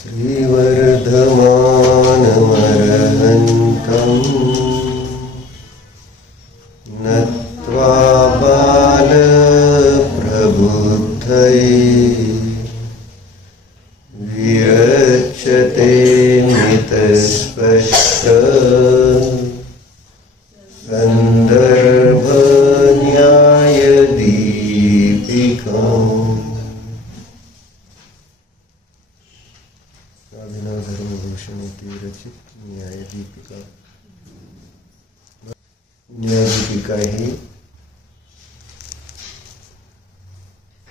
श्रीवर्धमानमर्हन्तं नत्वा बालप्रबुद्धये विरच्यते मितस्पष्ट संदर्भन्यायदीपिकाम्। रचित न्यायदीपिका। न्यायदीपिका ही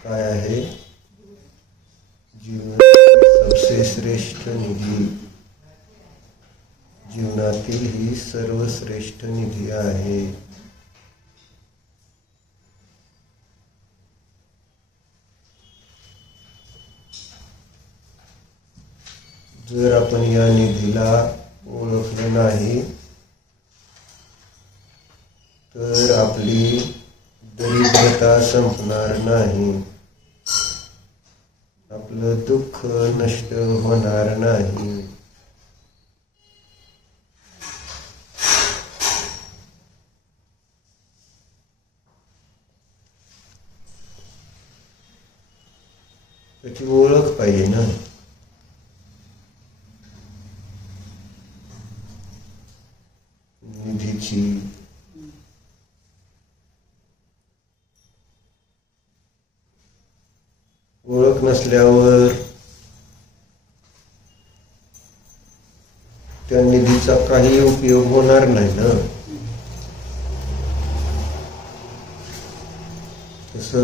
काय आहे? जीवनातील सबसे श्रेष्ठ निधी, जीवनातील ही सर्वश्रेष्ठ निधी आहे। जर आपण या निधीला ओळखले नाही तर आपली दरिद्रता संपणार नाही, आपलं दुःख नष्ट होणार नाही। त्याची ओळख पाहिजे ना। निधीची ओळख नसल्यावर त्या निधीचा काही उपयोग होणार नाही ना। तसं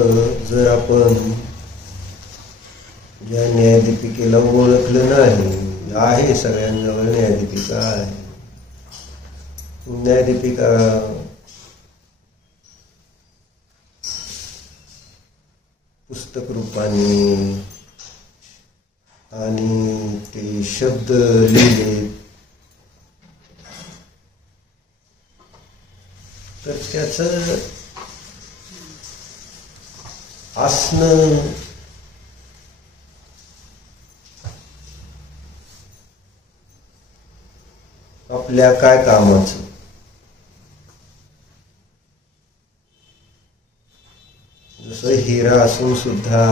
जर आपण या न्यायदीपिकेला ओळखलं नाही, आहे सगळ्यांजवळ न्यायदीपिका आहे, न्यायदीपिका पुस्तक रूपाने आणि ते शब्द लिहिले तर त्याचं असणं आपल्या काय कामाचं? जसं हिरा असून सुद्धा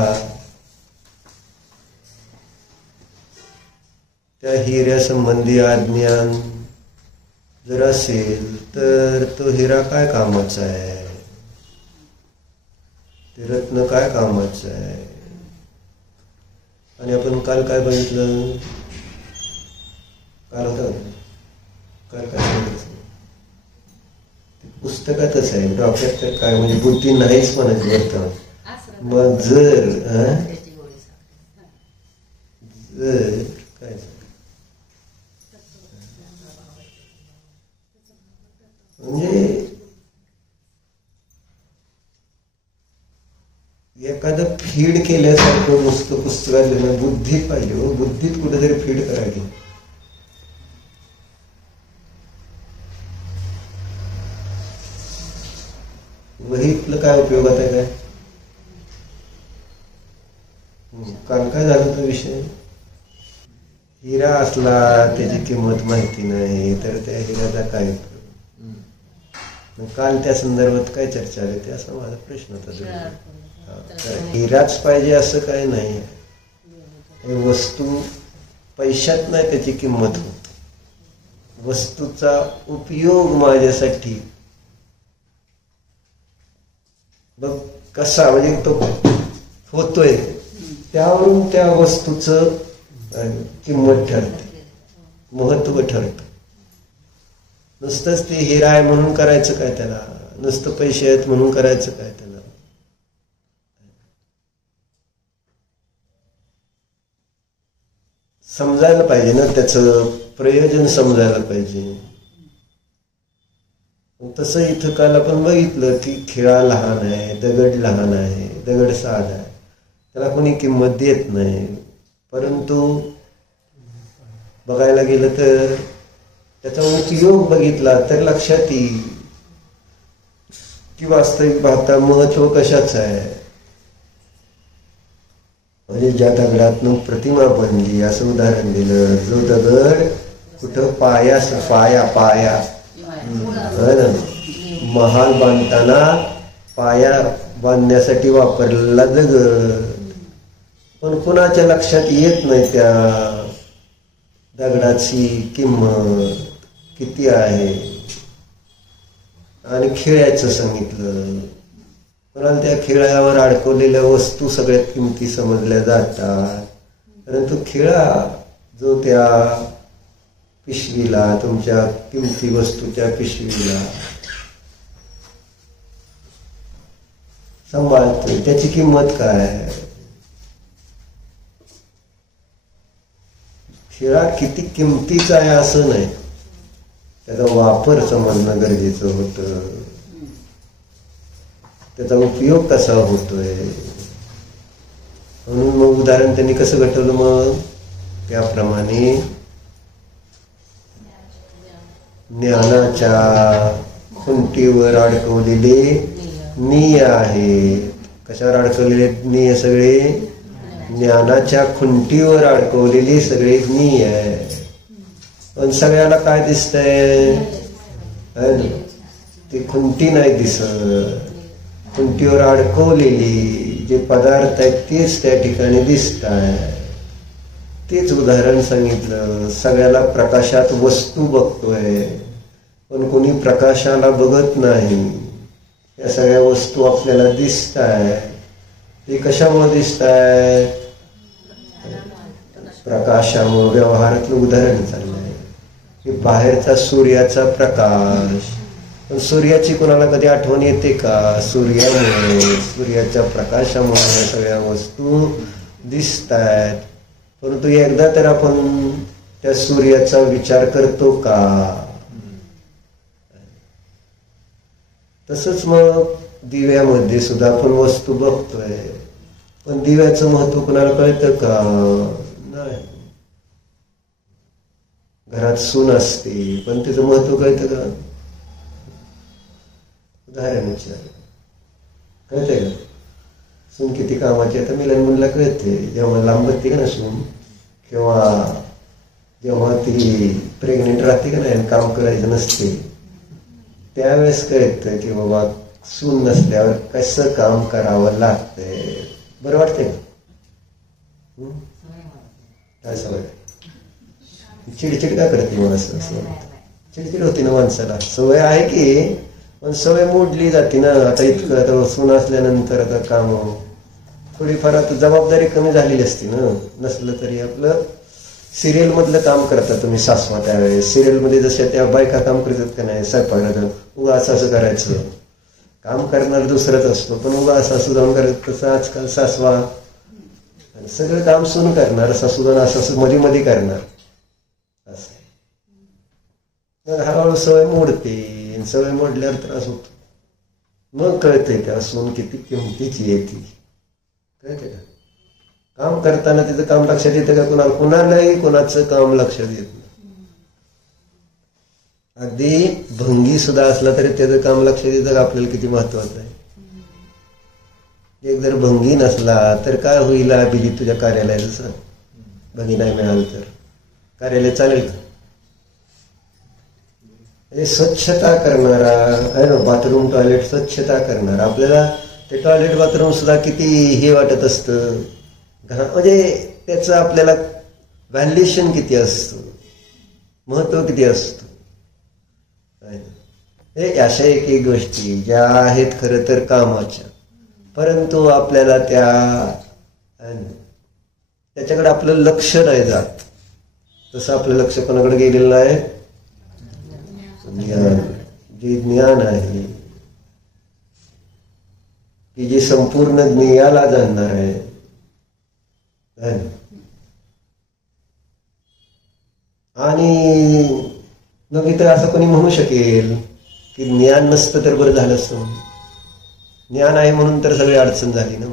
त्या हिऱ्या संबंधी अज्ञान जर असेल तर तो हिरा काय कामाचा आहे? ते रत्न काय कामाचं आहे? आणि आपण काल काय बघितलं? काल होतं काल काय सांगितलं? पुस्तकातच आहे, डॉक्टर तर काय म्हणजे बुद्धी नाहीच म्हणायची वर्तमान। मग जर काय म्हणजे एखादं फीड केल्यासारखं नुसतं पुस्तकात लिहिणं, बुद्धी पाहिजे हो, बुद्धीत कुठेतरी फीड करायची। वहीतलं काय उपयोगात आहे काय? काल काय झालं तो विषय? हिरा असला त्याची किंमत माहिती नाही तर त्या हिऱ्याचा काय उपयोग? काल त्या संदर्भात काय चर्चा आली ते असा माझा प्रश्न होता। हिराच पाहिजे असं काय नाही, वस्तू पैशात नाही त्याची किंमत होत, वस्तूचा उपयोग माझ्यासाठी बघ कसा म्हणजे तो होतोय त्यावरून त्या वस्तूचं किंमत ठरते, महत्व ठरतं। नुसतंच ते हिरा आहे म्हणून करायचं काय त्याला? नुसतं पैसे आहेत म्हणून करायचं काय त्याला? समजायला पाहिजे ना, त्याचं प्रयोजन समजायला पाहिजे। तसं इथं काल आपण बघितलं की खिळा लहान आहे, दगड लहान आहे, दगड साधा आहे, त्याला कोणी किंमत देत नाही। परंतु बघायला गेलं तर त्याचा उपयोग बघितला तर लक्षात येईल की वास्तविक पाहता महत्व कशाचं आहे। म्हणजे ज्या दगडातनं प्रतिमा बनली असं उदाहरण दिलं. जो दगड कुठं पाया पाया महाल बांधताना पाया बांधण्यासाठी वापरलेला दगड, पण कुणाच्या लक्षात येत नाही त्या दगडाची किंमत किती आहे. आणि खिळ्याचं सांगितलं, कोणाला त्या खिळ्यावर अडकवलेल्या वस्तू सगळ्यात किमती समजल्या जातात, परंतु खिळा जो त्या पिशवीला, तुमच्या किमती वस्तूच्या पिशवीला सांभाळतोय, त्याची किंमत काय. खिळा किती किमतीचा आहे असं नाही, त्याचा वापर समजणं गरजेचं होतं, त्याचा उपयोग कसा होतोय. म्हणून मग उदाहरण त्यांनी कसं घटवलं, मग त्याप्रमाणे ज्ञानाच्या खुंटीवर अडकवलेले निय आहेत. कशावर अडकवलेले निय? सगळे ज्ञानाच्या खुंटीवर अडकवलेले सगळे निय आहे. पण सगळ्याला काय दिसतंय? ते खुंटी नाही दिसत. खुंटीवर अडकवलेली जे पदार्थ आहेत तेच त्या ठिकाणी दिसत आहे. तेच उदाहरण सांगितलं. सगळ्याला प्रकाशात वस्तू बघतोय, पण कोणी प्रकाशाला बघत नाही. या सगळ्या वस्तू आपल्याला दिसत आहे. ते कशामुळे दिसत आहे? प्रकाशामुळे. व्यवहारातलं उदाहरण चाललंय की बाहेरचा सूर्याचा प्रकाश, पण सूर्याची कोणाला कधी आठवण येते का? सूर्यामुळे, सूर्याच्या प्रकाशामुळे सगळ्या वस्तू दिसत आहेत. परंतु एकदा तर आपण त्या सूर्याचा विचार करतो का? तसंच मग दिव्यामध्ये सुद्धा आपण वस्तू बघतोय, पण दिव्याचं महत्व कोणाला कळतं का? नाही. घरात सून असते, पण त्याचं महत्व कळतं का? उदाहरण विचार, कळतंय का? सून किती कामाची. आता मिलन मुलीला कळते, जेव्हा लांब बघते का ना सून, किंवा जेव्हा ती प्रेग्नेंट राहते का नाही, काम करायचं नसते, त्यावेळेस कळतं की बाबा सून नसल्यावर कसं काम करावं लागतंय. बरं वाटतंय का? काय सवय? चिडचिड का करते मला? असं चिडचिड होती ना माणसाला. सवय आहे की, पण सवय मोडली जाते ना. आता इतकं आता सून असल्यानंतर आता काम थोडीफार आता जबाबदारी कमी झालेली असते ना. नसलं तरी आपलं सिरियल मधलं काम करता तुम्ही सासवा, त्यावेळेस सिरियल मध्ये जशा त्या बायका काम करतात का नाही, स्वयंपाकाला उगा असं करायचं, काम करणार दुसरंच असतो, पण उगा असं जाऊन करायचं. तसं आजकाल सासवा सगळं काम सून करणार, सासू जाऊन असं मध्ये मध्ये करणार. असं मग हळूहळू सवय मोडते. सवय मोडल्यावर त्रास होतो. मग कळतंय त्या सून किती किमतीची येते. कळते का? काम करताना तिचं काम लक्षात येतं का? कुणालाही कोणाचं काम लक्षात येत नाही. अगदी भंगी सुद्धा असला तरी त्याचं काम लक्षात येतं का आपल्याला किती महत्वाचं आहे. एक जर भंगी नसला तर काय होईल? अभिजित तुझ्या कार्यालयाचं भंगी नाही मिळालं तर कार्यालय चालेल का? स्वच्छता करणारा आहे ना, बाथरूम टॉयलेट स्वच्छता करणारा, आपल्याला ते टॉयलेट बाथरूम सुद्धा किती हे वाटत असतं. म्हणजे त्याचं आपल्याला व्हॅल्युएशन किती असतं, महत्व किती असतं. हे अशा एक एक गोष्टी ज्या आहेत खरं तर कामाच्या, परंतु आपल्याला त्याच्याकडे आपलं लक्ष नाही जात. तसं आपलं लक्ष कोणाकडे गेलेलं नाही. ज्ञान, जे ज्ञान आहे की जे संपूर्ण ज्ञेयाला जाणणार आहे. आणि मग इथं असं कोणी म्हणू शकेल की ज्ञान नसतं तर बरं झालं असतं. ज्ञान आहे म्हणून तर सगळी अडचण झाली ना.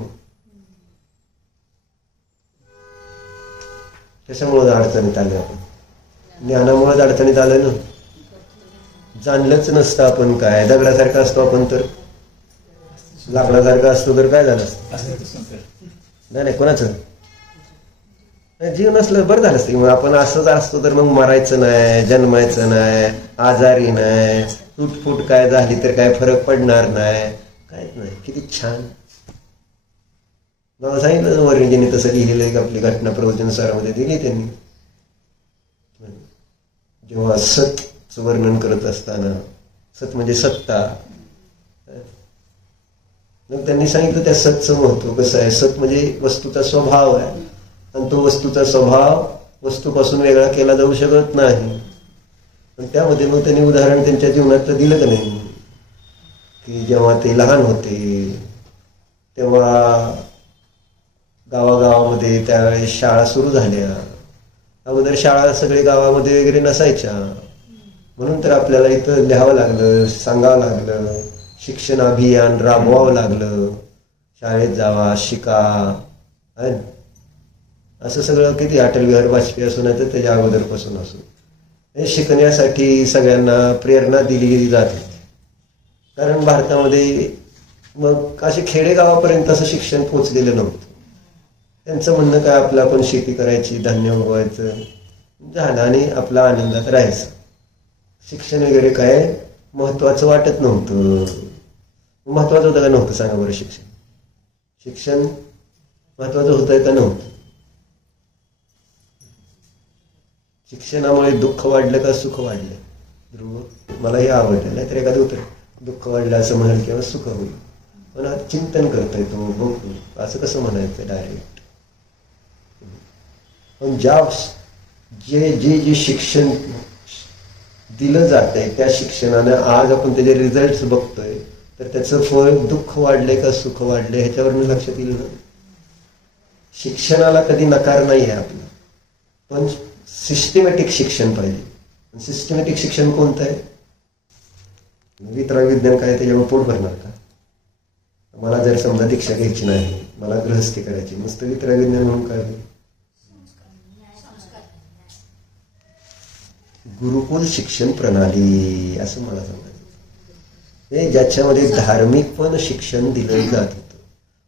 कशामुळे अडचणीत आलं? आपण ज्ञानामुळेच अडचणीत आलं ना. जाणलंच नसतं आपण काय. दगडासारखा असतो आपण तर, लाकडासारखा असतो तर काय झालं असतं? नाही कोणाचं जीव नसलं बरं झालं असतं. मग आपण असंच असतो तर मग मरायचं नाही, जन्मायचं नाही, आजारी नाही, तुटफूट काय झाली तर काय फरक पडणार नाही, काहीच नाही. किती छान. मला सांगितलं वर्णिजीने तसं लिहिलेलं आहे. आपली घटना प्रवचनसारामध्ये दिली त्यांनी. जेव्हा सतचं वर्णन करत असताना, सत म्हणजे सत्ता, मग त्यांनी सांगितलं त्या सतचं महत्व कसं आहे. सत म्हणजे वस्तूचा स्वभाव आहे आणि तो वस्तूचा स्वभाव वस्तूपासून वेगळा केला जाऊ शकत नाही. पण त्यामध्ये मग त्यांनी उदाहरण त्यांच्या जीवनात दिलं का नाही, की जेव्हा ते लहान होते तेव्हा गावागावामध्ये त्यावेळेस शाळा सुरू झाल्या. अगोदर शाळा सगळे गावामध्ये वगैरे नसायच्या, म्हणून तर आपल्याला इथं लिहावं लागलं, सांगावं लागलं, शिक्षण अभियान राबवावं लागलं. शाळेत जावा, शिका, असं सगळं किती अटल बिहारी वाजपेयी असो नाही तर त्याच्या अगोदरपासून असो हे शिकण्यासाठी सगळ्यांना प्रेरणा दिली गेली जाते. कारण भारतामध्ये मग असे खेडेगावापर्यंत असं शिक्षण पोचलेलं नव्हतं. त्यांचं म्हणणं काय, आपलं आपण शेती करायची, धान्य उगवायचं झालं आणि आपला आनंदात राहायचं. शिक्षण वगैरे काय महत्वाचं वाटत नव्हतं. महत्वाचं होतं का नव्हतं सांगा बरं. शिक्षण महत्वाचं होतं का नव्हतं. शिक्षणामुळे दुःख वाढलं का सुख वाढलं. ध्रुव मला हे आवडलं नाही तर एखादं उत्तर दुःख वाढलं असं म्हणाल किंवा सुख होईल. पण आज चिंतन करतोय तो बघतो असं कसं म्हणायचं डायरेक्ट. पण जे शिक्षण दिलं जातंय त्या शिक्षणानं आज आपण त्याचे रिझल्ट बघतोय तर त्याचं फळ दुःख वाढलंय का सुख वाढलंय ह्याच्यावरून लक्षात येईल ना. शिक्षणाला कधी नकार नाही आहे आपला, पण सिस्टमॅटिक शिक्षण पाहिजे. सिस्टमॅटिक शिक्षण कोणतं आहे. वितराग विज्ञान काय त्याच्यावर पोट भरणार का. मला जर समजा दीक्षा घ्यायची नाही, मला गृहस्थी करायची, नुसतं वितराग विज्ञान म्हणून काय होईल. गुरुकुल शिक्षण प्रणाली असं मला सांगायचं. हे ज्याच्यामध्ये धार्मिक पण शिक्षण दिलं जात होतं.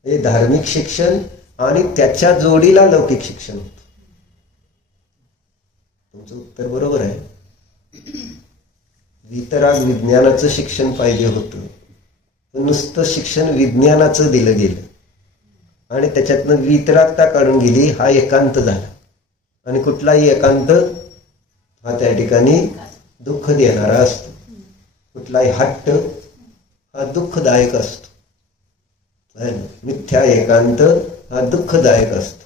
हे धार्मिक शिक्षण आणि त्याच्या जोडीला लौकिक शिक्षण होतं. तुमचं उत्तर बरोबर आहे. वितराग विज्ञानाचं शिक्षण पाहिजे होतं, पण नुसतं शिक्षण विज्ञानाचं दिलं गेलं आणि त्याच्यातनं वितरागता काढून गेली. हा एकांत झाला आणि कुठलाही एकांत हा त्या ठिकाणी दुःख देणारा असतो. कुठलाही हट्ट हा दुःखदायक असतो. मिथ्या एकांत हा दुःखदायक असतो.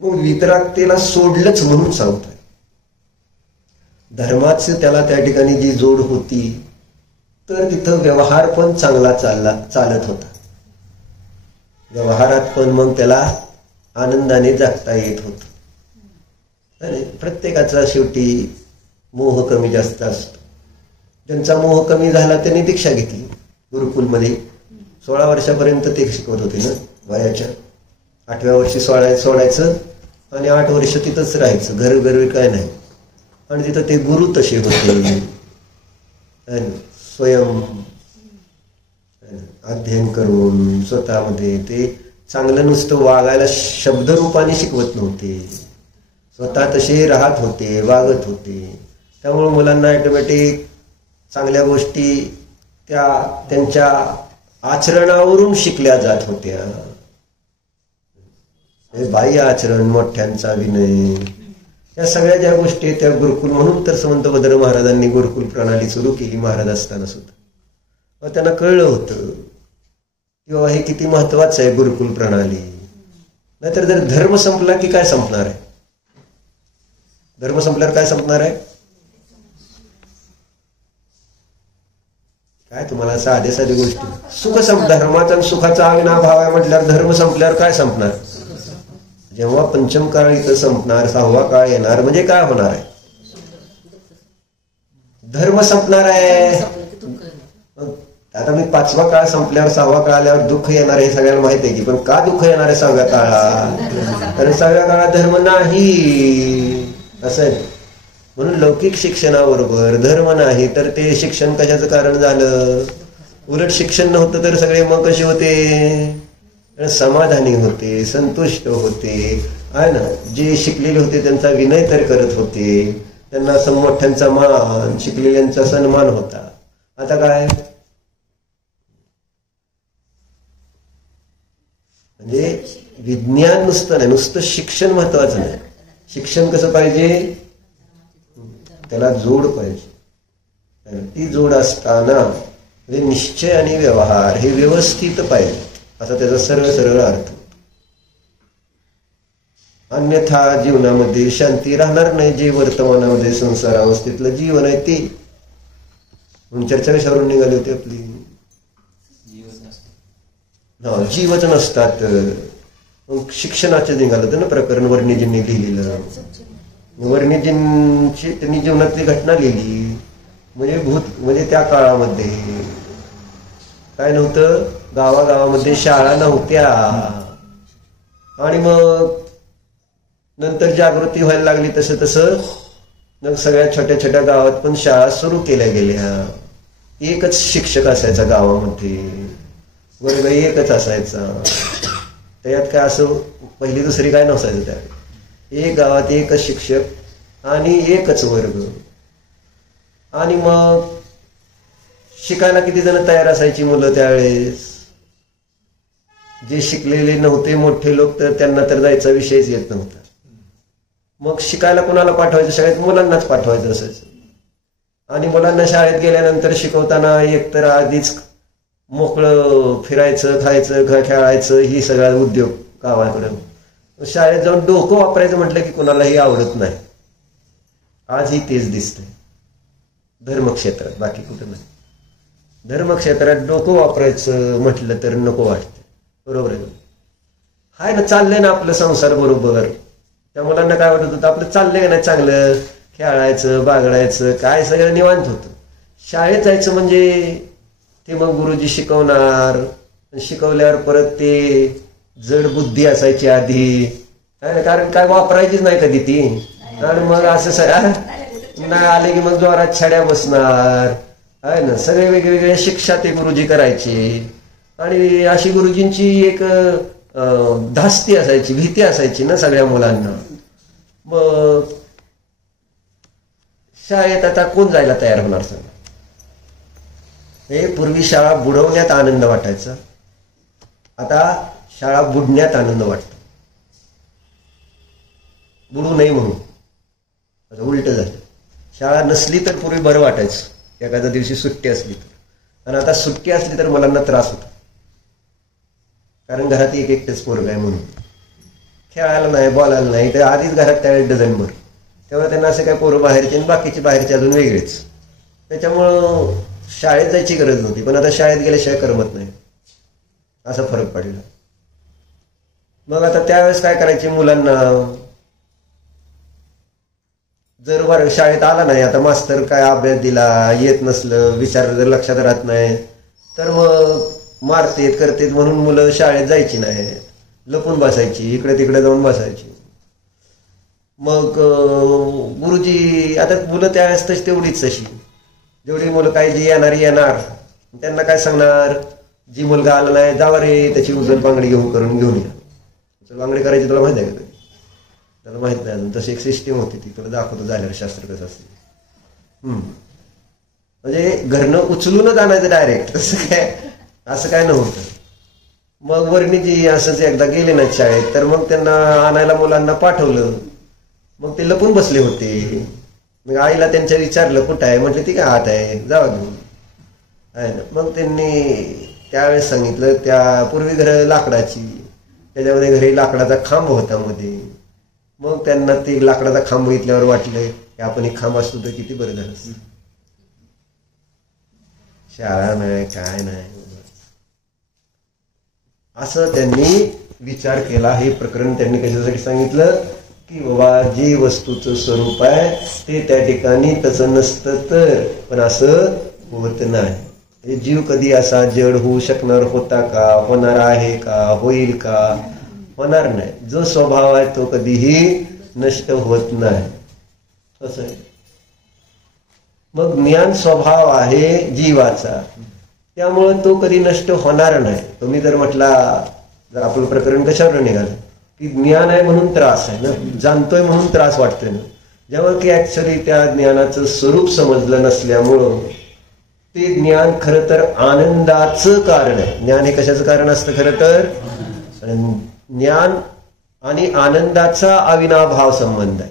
मग वितरागतेला सोडलंच म्हणून सांगतोय. धर्माचं त्याला त्या ठिकाणी जी जोड होती तर तिथं व्यवहार पण चांगला चालत होता. व्यवहारात पण मग त्याला आनंदाने जगता येत होत. आणि प्रत्येकाचा शेवटी मोह कमी जास्त असतो. ज्यांचा मोह कमी झाला त्यांनी दीक्षा घेतली गुरुकुलमध्ये. 16 वर्षापर्यंत ते शिकवत होते ना. वयाच्या 8व्या वर्षी सोडायचं आणि 8 वर्ष तिथंच राहायचं. घर काय नाही. आणि तिथं ते गुरु तसे होते. स्वयं अध्ययन करून स्वतःमध्ये ते चांगलं नुसतं वागायला शब्दरूपाने शिकवत नव्हते. स्वतः तसे राहत होते, वागत होते. त्यामुळे मुलांना ऑटोमॅटिक चांगल्या गोष्टी त्या त्यांच्या आचरणावरून शिकल्या जात होत्या. बाह्य आचरण, मोठ्यांचा विनय, या सगळ्या ज्या गोष्टी त्या गुरुकुल. म्हणून तर संत भद्र महाराजांनी गुरुकुल प्रणाली सुरू केली महाराज असताना सुद्धा. मग त्यांना कळलं होतं की बाबा हे किती महत्वाचं आहे गुरुकुल प्रणाली. नाहीतर जर धर्म संपला की काय संपणार आहे. धर्म संपल्यावर काय संपणार आहे. काय तुम्हाला साधे गोष्टी. सुख धर्माचा आणि सुखाचा अविनाभाव आहे म्हटल्यावर धर्म संपल्यावर काय संपणार. जेव्हा पंचम काळ इथं संपणार, 6वा काळ येणार म्हणजे काय होणार आहे. धर्म संपणार आहे. आता मी 5वा काळ संपल्यावर 6वा काळ आल्यावर दुःख येणार हे सगळ्यांना माहिती आहे की. पण का दुःख येणार आहे 6व्या काळात. कारण 6व्या काळात धर्म नाही असं आहे. म्हणून लौकिक शिक्षणाबरोबर धर्म नाही तर ते शिक्षण कशाचं कारण झालं. उलट शिक्षण नव्हतं तर सगळे मग कसे होते. समाधानी होते, संतुष्ट होते, आहे ना, जे शिकलेले होते त्यांचा विनय तर करत होते, त्यांना असं मोठ्यांचा मान, शिकलेल्यांचा सन्मान होता. आता काय म्हणजे विज्ञान नुसतं नाही, नुसतं शिक्षण महत्वाचं नाही. शिक्षण कसं पाहिजे, त्याला जोड पाहिजे. ती जोड असताना म्हणजे निश्चय आणि व्यवहार हे व्यवस्थित पाहिजे, असा त्याचा सरळ सरळ अर्थ. अन्यथा जीवनामध्ये शांती राहणार नाही. जे वर्तमानामध्ये संसार अवस्थेतलं जीवन आहे ते. म्हणून चर्चा कशावरून निघाली होती आपली, जीवच नसतात. मग शिक्षणाचे निघालं होतं ना प्रकरण, वर्णिजींनी लिहिलेलं. वर्णिजींची त्यांनी जीवनातली घटना लिहिली. म्हणजे त्या काळामध्ये काय नव्हतं, गावागावामध्ये शाळा नव्हत्या. आणि मग नंतर जागृती व्हायला लागली तसं तसं मग सगळ्या छोट्या छोट्या गावात पण शाळा सुरू केल्या गेल्या. एकच शिक्षक असायचा गावामध्ये, वर्ग एकच असायचा. त्यात काय असं पहिली दुसरी काय नसायचं. त्यावेळी एक गावात एकच शिक्षक आणि एकच वर्ग. आणि मग शिकायला किती जण तयार असायची मुलं त्यावेळेस. जे शिकलेले नव्हते मोठे लोक तर त्यांना तर जायचा विषयच येत नव्हता. मग शिकायला कोणाला पाठवायचं, शाळेत मुलांनाच पाठवायचं असायचं. आणि मुलांना शाळेत गेल्यानंतर शिकवताना एकतर आधीच मोकळं फिरायचं, खायचं, खेळायचं ही सगळा उद्योग गावाकडं. शाळेत जाऊन डोकं वापरायचं म्हटलं की कोणालाही आवडत नाही. आजही तेच दिसतंय धर्मक्षेत्रात, बाकी कुठं नाही. धर्मक्षेत्रात डोकं वापरायचं म्हटलं तर नको वाटतं. बरोबर आहे, हाय ना, चाललंय ना आपलं संसार बरोबर. त्या मुलांना काय वाटत होतं, आपलं चाललंय ना चांगलं, खेळायचं, बागडायचं, काय सगळं निवांत होतं. शाळेत जायचं म्हणजे ते मग गुरुजी शिकवणार, शिकवल्यावर परत ते जड बुद्धी असायची आधी, कारण काय वापरायचीच नाही कधी ती. आणि मग असं सगळं नाही आले की मग जोरात छड्या बसणार आहे ना. सगळे वेगवेगळ्या शिक्षा ते गुरुजी करायचे. आणि अशी गुरुजींची एक धास्ती असायची, भीती असायची ना सगळ्या मुलांना. मग शाळेत आता कोण जायला तयार होणार सांगा. हे पूर्वी शाळा बुडवण्यात आनंद वाटायचा, आता शाळा बुडण्यात आनंद वाटतो. बुडू नये म्हणून आता उलट झालं. शाळा नसली तर पूर्वी बरं वाटायचं, एखाद्या दिवशी सुट्टी असली तर. आणि आता सुट्टी असली तर मुलांना त्रास होता, कारण घरात एक एकटेच पोरग आहे म्हणून. खेळायला नाही, बोलायला नाही, तर आधीच घरात त्यावेळेस डझनभर. तेव्हा त्यांना असे काय पोरं बाहेरचे आणि बाकीचे बाहेरचे अजून वेगळेच. त्याच्यामुळं शाळेत जायची गरज नव्हती. पण आता शाळेत गेल्याशिवाय करमत नाही, असा फरक पडला. मग आता त्यावेळेस काय करायचे मुलांना, जर शाळेत आला नाही, आता मास्तर काय अभ्यास दिला येत नसलं, विचार जर लक्षात राहत नाही तर मग मारतेत करतेत म्हणून मुलं शाळेत जायची नाही, लपून बसायची, इकडे तिकडे जाऊन बसायची. मग गुरुजी, आता मुलं त्यावेळेस तशी तेवढीच तशी, जेवढी मुलं काय जी येणार त्यांना काय सांगणार, जी मुलगा आला नाही जावा रे त्याची उजल बांगडी घेऊन या. उजल बांगडी करायची तुला माहिती आहे का? त्याला माहित नाही अजून. तशी एक सिस्टीम होती, ती तुला दाखवतो झाल्यावर शास्त्र कसं असते. म्हणजे घरनं उचलूनच आणायचं डायरेक्ट, असं काय नव्हतं. मग वर्णीजी असंच एकदा गेले ना शाळेत, तर मग त्यांना आणायला मुलांना पाठवलं. मग ते लपून बसले होते. मग आईला त्यांच्या विचारलं कुठं आहे, म्हटलं ती काय आत आहे, जावा घेऊन आहे ना. मग त्यांनी त्यावेळेस सांगितलं, त्या पूर्वी घर लाकडाची, त्याच्यामध्ये घरी लाकडाचा खांब होता मध्ये. मग त्यांना ते लाकडाचा खांब बघितल्यावर वाटलं की आपण एक खांब असतो तर किती बरं झालं. शाळा नाही काय नाही असं त्यांनी विचार केला. हे प्रकरण त्यांनी कशासाठी सांगितलं की बाबा जे वस्तूचं स्वरूप आहे ते त्या ठिकाणी तसं नसतं तर, पण असं होत नाही. हे जीव कधी असा जड होऊ शकणार होता का, होणार आहे का, होईल का, होणार नाही. जो स्वभाव आहे तो कधीही नष्ट होत नाही, असं आहे. मग ज्ञान स्वभाव आहे जीवाचा, त्यामुळे तो कधी नष्ट होणार नाही. तुम्ही जर म्हटला, जर आपलं प्रकरण कशावर निघालं की ज्ञान आहे म्हणून त्रास आहे ना, जाणतोय म्हणून त्रास वाटतोय ना, जेव्हा की ऍक्च्युअली त्या ज्ञानाचं स्वरूप समजलं नसल्यामुळं ते ज्ञान खरं तर आनंदाचं कारण आहे. ज्ञान हे कशाचं कारण असतं खरं तर? ज्ञान आणि आनंदाचा अविनाभाव संबंध आहे.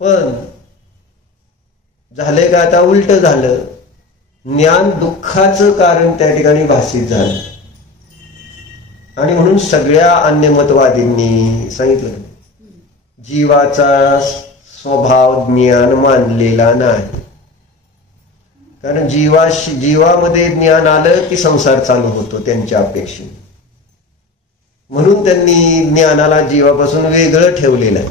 पण झालंय का आता उलट झालं, ज्ञान दुःखाचं कारण त्या ठिकाणी भासित झालं. आणि म्हणून सगळ्या अन्यमतवादींनी सांगितलं जीवाचा स्वभाव ज्ञान मानलेला नाही. कारण जीवामध्ये ज्ञान आलं की संसार चालू होतो त्यांच्या अपेक्षेने. म्हणून त्यांनी ज्ञानाला जीवापासून वेगळं ठेवलेलं आहे.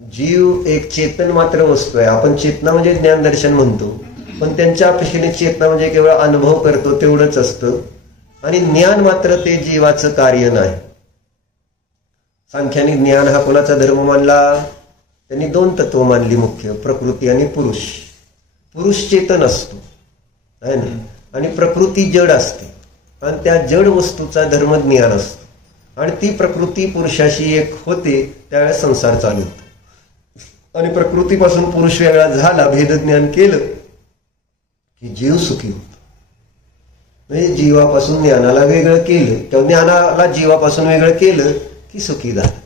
जीव एक चेतन मात्र वस्तू आहे. आपण चेतना म्हणजे ज्ञान दर्शन म्हणतो, पण त्यांच्या अपेक्षेने चेतना म्हणजे केवळ अनुभव करतो तेवढंच असतं, आणि ज्ञान मात्र ते जीवाचं कार्य नाही. सांख्याने ज्ञान हा कोणाचा धर्म मानला? त्यांनी 2 तत्व मानली मुख्य, प्रकृती आणि पुरुष. पुरुष चेतन असतो आहे ना, आणि प्रकृती जड असते, आणि त्या जड वस्तूचा धर्म ज्ञान असतो. आणि ती प्रकृती पुरुषाशी एक होते त्यावेळेस संसार चालू होतो. आणि प्रकृतीपासून पुरुष वेगळा झाला, भेदज्ञान केलं की जीव सुखी होतो. म्हणजे जीवापासून ज्ञानाला वेगळं केलं किंवा ज्ञानाला जीवापासून वेगळं केलं की सुखी झालं.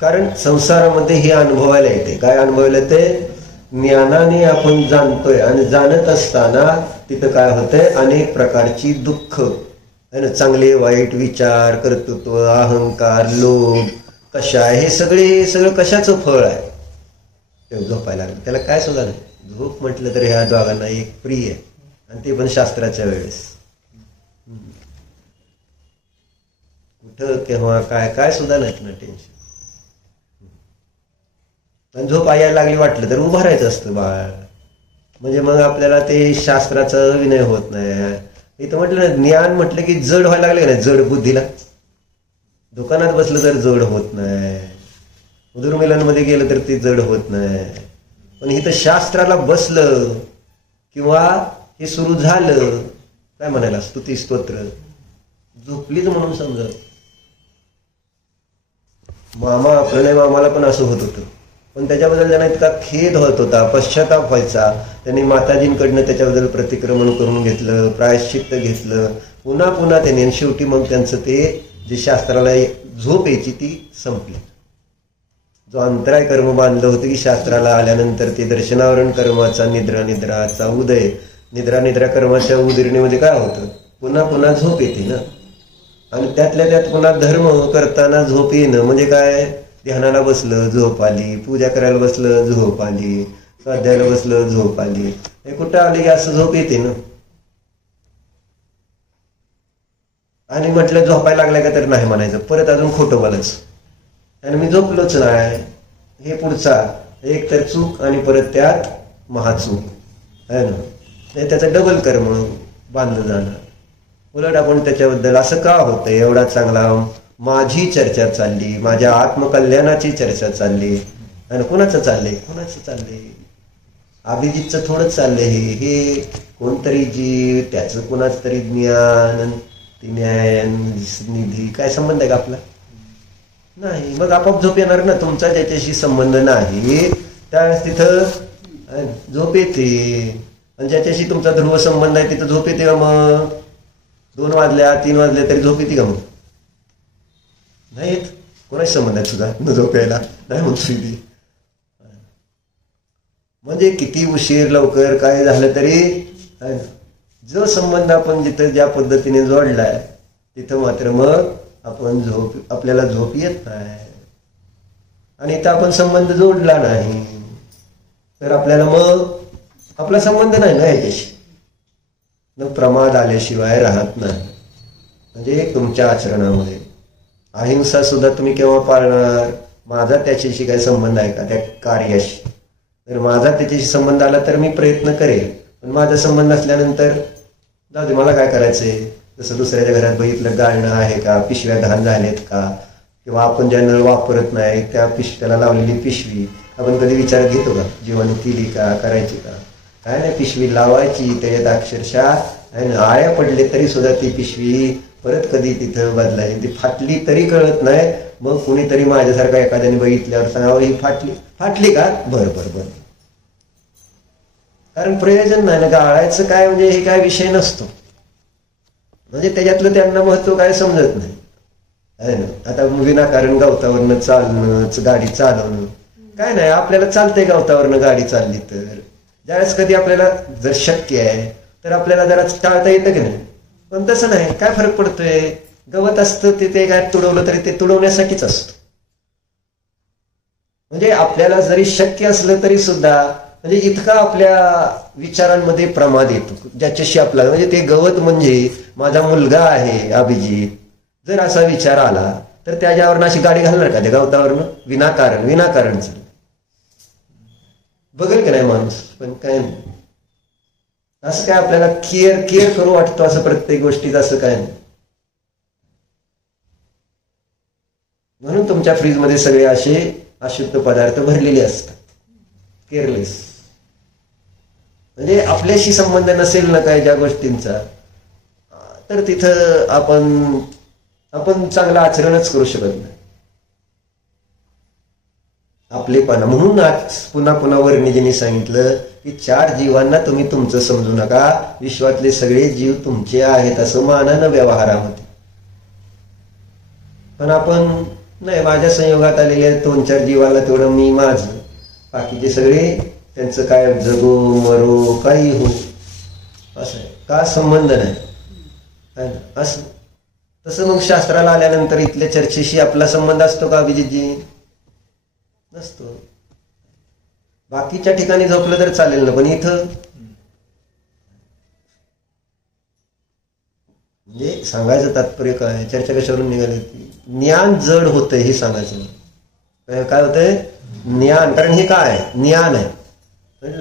कारण संसारामध्ये हे अनुभवायला येते. काय अनुभवायला येते? ज्ञानाने आपण जाणतोय, आणि जाणत असताना तिथं काय होतंय? अनेक प्रकारची दुःख आहे ना, चांगले वाईट विचार, कर्तृत्व, अहंकार, लोभ, कशा, हे सगळं कशाचं फळ आहे? ते झोपायला लागलं. त्याला काय सुद्धा नाही. झोप म्हटलं तर ह्या दोघांना एक प्रिय आहे, आणि ते पण शास्त्राच्या वेळेस. कुठं केव्हा काय सुद्धा नाही ना टेन्शन. आणि झोप यायला लागली वाटलं तर उभं राहायचं असतं बाळ. म्हणजे मग आपल्याला ते शास्त्राचा विनय होत नाही. इथं म्हटलं ना, ज्ञान म्हटलं की जड व्हायला लागले ना, जड बुद्धीला. दुकानात बसलं तर जड होत नाही, उदुर्मिलांमध्ये गेलं तर ते जड होत नाही. पण इथं शास्त्राला बसलं किंवा हे सुरू झालं, काय म्हणायला, स्तुती स्तोत्र, झोपलीच म्हणून समजा. प्रणय मामाला पण असं होत होतं, पण त्याच्याबद्दल त्यांना इतका खेद होत होता, पश्चाताप व्हायचा. त्यांनी माताजींकडनं त्याच्याबद्दल प्रतिक्रमण करून घेतलं, प्रायश्चित्त घेतलं, पुन्हा पुन्हा त्यांनी, आणि शेवटी मग त्यांचं ते जे शास्त्राला झोप यायची ती संपली. जो अंतराय कर्म बांधलं होतं की शास्त्राला आल्यानंतर ते दर्शनावरण कर्माचा निद्राचा उदय, निद्रा कर्माच्या उदिरणीमध्ये काय होतं? पुन्हा पुन्हा झोप येते ना. आणि त्यातल्या त्यात पुन्हा धर्म करताना झोप येणं म्हणजे काय? ध्यानाला बसलं झोप आली, पूजा करायला बसलं झोप आली, स्वाध्यायाला बसलं झोप आली. हे कुठं आली की असं झोप येते ना. आणि म्हटलं झोपायला लागलाय का, तर नाही म्हणायचं, परत अजून खोटं बोलायचं, आणि मी झोपलोच नाही. हे पुढचा एक तर चूक, आणि परत त्यात महाचूक आहे ना. त्याचं डबल कर्म बांधलं जाणार. उलट आपण त्याच्याबद्दल असं का होतंय, एवढा चांगला माझी चर्चा चालली, माझ्या आत्मकल्याणाची चर्चा चालली, आणि कुणाचं चाललंय? अभिजितचं थोडंच चाललंय. हे कोणतरी जीव, त्याचं कुणाच तरी ज्ञान, ती न्याय निधी, काय संबंध आहे का आपला? नाही. मग आपोआप झोप येणार ना. तुमचा ज्याच्याशी संबंध नाही त्यावेळेस तिथं झोप येते, आणि ज्याच्याशी तुमचा ध्रुव संबंध आहे तिथं झोप येते का? मग 2 वाजल्या 3 वाजल्या तरी झोप येते का? मग नाही येत. कोणाशी संबंध आहे तुझा न झोप यायला? नाही म्हणतो ती. म्हणजे किती उशीर लवकर काय झालं तरी जो संबंध आपण जिथं ज्या पद्धतीने जोडलाय तिथं मात्र मग आपल्याला झोप येत नाही. आणि इथं आपण संबंध जोडला नाही तर आपल्याला मग आपला संबंध नाही ना याच्याशी. मग प्रमाद आल्याशिवाय राहत नाही. म्हणजे तुमच्या आचरणामध्ये अहिंसा सुद्धा तुम्ही केव्हा पाळणार? माझा त्याच्याशी काही संबंध आहे का त्या कार्याशी? तर माझा त्याच्याशी संबंध आला तर मी प्रयत्न करेल, पण माझा संबंध असल्यानंतर जाऊ दे, मला काय करायचंय. जसं दुसऱ्याच्या घरात बघितलं गाळणं आहे का, पिशव्या घाण झालेत का, किंवा आपण ज्या नळ वापरत नाही त्या त्याला लावलेली पिशवी आपण कधी विचार घेतो का? जीवन केली का, करायची का? काय नाही, पिशवी लावायची, त्याच्यात अक्षरशः आळ्या पडले तरी सुद्धा ती पिशवी परत कधी तिथं बदलायची. ती फाटली तरी कळत नाही. मग कुणीतरी माझ्यासारखा एखाद्याने बघितल्यावर सांगावं ही फाटली. फाटली का? बरं बरं बरं. कारण प्रयोजन नाही ना, गाळायचं काय म्हणजे हे काय विषय नसतो. म्हणजे त्याच्यातलं त्यांना महत्व काय समजत नाही आहे ना. आता विनाकारण गवतावरनं चालणं, गाडी चालवणं काय नाही. आपल्याला चालतंय गवतावरनं गाडी चालली तर. ज्यावेळेस कधी आपल्याला जर शक्य आहे तर आपल्याला जरा टाळता येतं की नाही. पण तसं नाही. काय फरक पडतोय? गवत असतं ते काय तुडवलं तरी ते तुडवण्यासाठीच असतं. म्हणजे आपल्याला जरी शक्य असलं तरी सुद्धा म्हणजे इतका आपल्या विचारांमध्ये प्रमाद येतो ज्याच्याशी आपला म्हणजे ते गवत म्हणजे माझा मुलगा आहे अभिजित, जर असा विचार आला तर त्याच्यावरनं अशी गाडी घालणार का त्या गवतावरनं? विनाकारणच बघेल की नाही माणूस. पण काय नाही असं काय आपल्याला केअर करू वाटतो असं प्रत्येक गोष्टीत असं काय नाही. म्हणून तुमच्या फ्रीजमध्ये सगळे असे अशुद्ध पदार्थ भरलेले असतात. केअरलेस म्हणजे आपल्याशी संबंध नसेल ना काय ज्या गोष्टींचा, तर तिथं आपण चांगलं आचरणच करू शकत नाही. आपलेपणा. म्हणून आज पुन्हा पुन्हा वर्णिजींनी सांगितलं की 4 जीवांना तुम्ही तुमचं समजू नका, विश्वातले सगळे जीव तुमचे आहेत असं माना ना व्यवहारामध्ये. पण आपण नाही, माझ्या संयोगात आलेल्या 2-4 जीवाला तेवढं मी माझं, बाकीचे सगळे त्यांचं काय जगो मरो काही हो असं आहे. का संबंध नाही असं. तसं मग शास्त्राला आल्यानंतर इथल्या चर्चेशी आपला संबंध असतो का अभिजितजी? नसतो. बाकीच्या ठिकाणी झोपलं तर चालेल ना, पण इथं म्हणजे सांगायचं तात्पर्य काय, चर्चा कशावरून निघाली होती? ज्ञान जड होतंय हे सांगायचं. काय होतंय? ज्ञान. कारण हे काय आहे? ज्ञान आहे.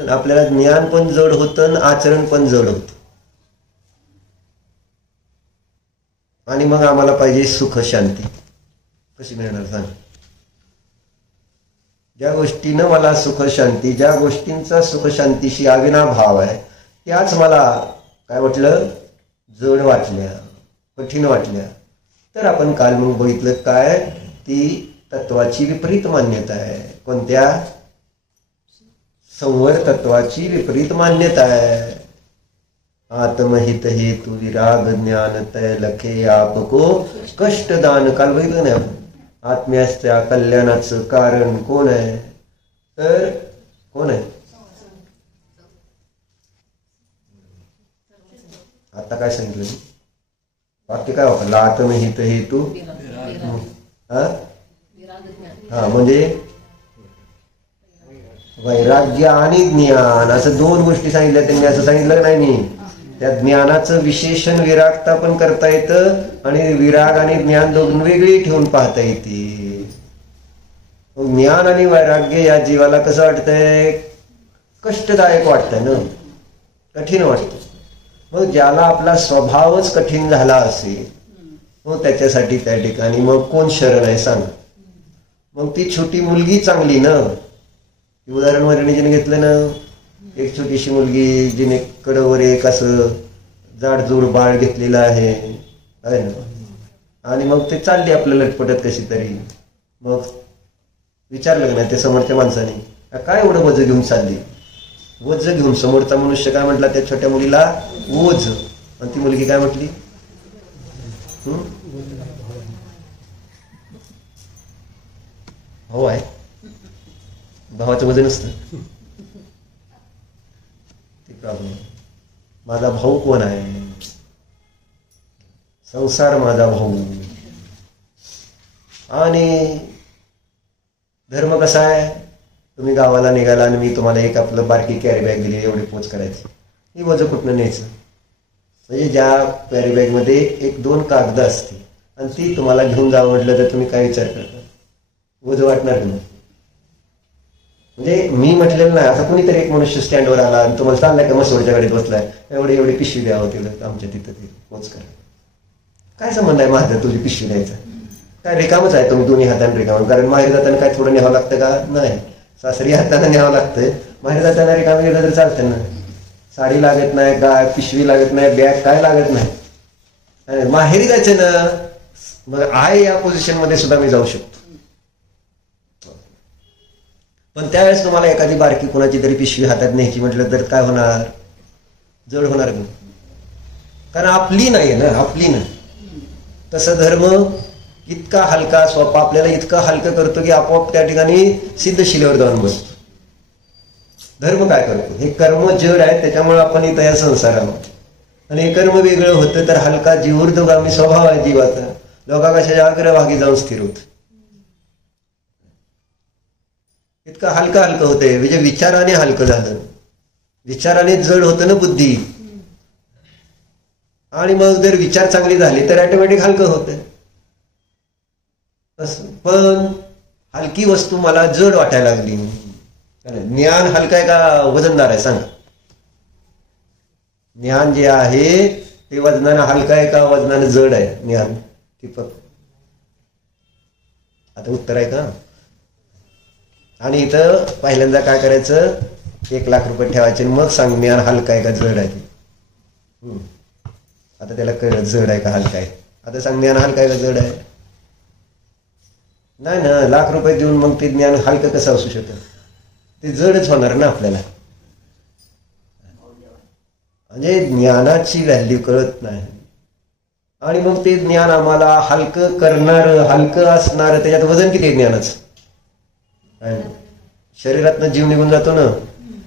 आपल्याला ज्ञान पण जड होतं, आचरण पण जड होतं. आणि मग आम्हाला पाहिजे सुख शांती. कशी मिळणार सांग? ज्या गोष्टीनं मला सुख शांती, ज्या गोष्टींचा सुख शांतीशी अविनाभाव आहे, त्याच मला काय म्हटलं जड वाटल्या, कठीण वाटल्या. तर आपण काल मग बघितलं काय, ती तत्वाची विपरीत मान्यता आहे. कोणत्या? संवर तत्वाची विपरीत मान्यता आहे. आत्महित हेतु विराग ज्ञान तय लखे आपको कष्टदान. काल बघितलं नाही आपण? आत्म्याच्या कल्याणाचं कारण कोण आहे? तर कोण आहे? आता काय सांगितलं? वाक्य काय वापरलं? आत्महित हेतू. हा म्हणजे वैराग्य आणि ज्ञान असं 2 गोष्टी सांगितल्या त्यांनी. असं सांगितलं नाही मी. त्या ज्ञानाचं विशेषण विरागता पण करता येतं आणि विराग आणि ज्ञान दोन वेगळी ठेवून पाहता येते. ज्ञान आणि वैराग्य या जीवाला कसं वाटतंय? कष्टदायक वाटतंय ना, कठीण वाटतं. मग ज्याला आपला स्वभावच कठीण झाला असेल मग त्याच्यासाठी त्या ठिकाणी मग कोण शरण आहे सांग? मग ती छोटी मुलगी चांगली ना. उदाहरण वर्णिजीने घेतलं ना, एक छोटीशी मुलगी जिने कडवर एक असं जाडजूड बाळ घेतलेलं आहे ना, आणि मग ते चालली आपलं लटपटत कशी तरी. मग विचारलं नाही ते समोरच्या माणसाने, काय एवढं वज घेऊन चालली? वज घेऊन. समोरचा मनुष्य काय म्हटला त्या छोट्या मुलीला? ओझ. आणि ती मुलगी काय म्हटली? हो आहे. भावाचं वजन असतं ते प्रॉब्लेम. माझा भाऊ कोण आहे? संसार माझा भाऊ. आणि धर्म कसा आहे? तुम्ही गावाला निघाला आणि मी तुम्हाला एक आपलं बारकी कॅरी बॅग दिली, एवढी पोच करायची. ही वजन कुठनं न्यायचं? म्हणजे ज्या कॅरी बॅग मध्ये 1-2 कागद असते आणि ती तुम्हाला घेऊन जावं म्हटलं तर तुम्ही काय विचार करता? वजन वाटणार नाही. म्हणजे मी म्हटलेलं नाही. आता कुणीतरी एक मनुष्य स्टँडवर आला आणि तुम्हाला चाललाय का मसोरच्या गाडीत बसलाय, एवढी पिशवी द्यावं तिला आमच्या तिथं ते पोच करा. काय संबंध आहे माझा तुझी पिशवी द्यायचा? काय रिकामच आहे तुम्ही दोन्ही हाताने रिकाम. कारण माहेर जाताना काय थोडं न्यावं लागतं का? नाही. सासरी हाताने न्यावं लागतंय. माहेर जाताना रिकाम गेलं तर चालतं ना. साडी लागत नाही, पिशवी लागत नाही, बॅग काय लागत नाही माहेरी जायचं ना, मग आहे या पोझिशन मध्ये सुद्धा मी जाऊ शकतो. पण त्यावेळेस तुम्हाला एखादी बारकी कुणाची तरी पिशवी हातात न्यायची म्हटलं तर काय होणार? जड होणार नाही, कारण आपली नाही ना, आपली नाही. तसं धर्म इतका हलका, सोपा आपल्याला इतकं हलकं करतो की आपोआप त्या ठिकाणी सिद्ध शिलेवर जाऊन बसतो. धर्म काय करतो? हे कर्म जड आहे, त्याच्यामुळे आपण इथं या संसारामध्ये, आणि हे कर्म वेगळं होतं तर हलका जीवूर्ध्वगामी स्वभाव आहे जीवाचा, लोका कशाच्या अग्रभागी जाऊन स्थिर होत. इतकं हलकं हलकं होतंय, म्हणजे विचाराने हलकं झालं, विचाराने जड होतं ना बुद्धी, आणि मग जर विचार चांगले झाले तर ऑटोमॅटिक हलकं होतं. पण हलकी वस्तू मला जड वाटायला लागली. ज्ञान हलकं आहे का वजनदार आहे? सांगा. ज्ञान जे आहे ते वजनानं हलकं आहे का वजनानं जड आहे? ज्ञान दीपक, आता उत्तर आहे का? आणि इथं पहिल्यांदा काय करायचं? 1,00,000 रुपये ठेवायचे, मग सांग ज्ञान हलकं आहे का जड आहे ते. आता त्याला कळलं जड आहे का हलकं आहे. आता सांग ज्ञान हलकं आहे का जड आहे? नाही ना, 1,00,000 रुपये देऊन मग ते ज्ञान हलकं कसं असू शकतं? ते जडच होणार ना आपल्याला. म्हणजे ज्ञानाची व्हॅल्यू कळत नाही, आणि मग ते ज्ञान आम्हाला हलकं करणारं, हलकं असणारं, त्याच्यात वजन किती आहे ज्ञानाचं? शरीरातनं जीव निघून जातो ना,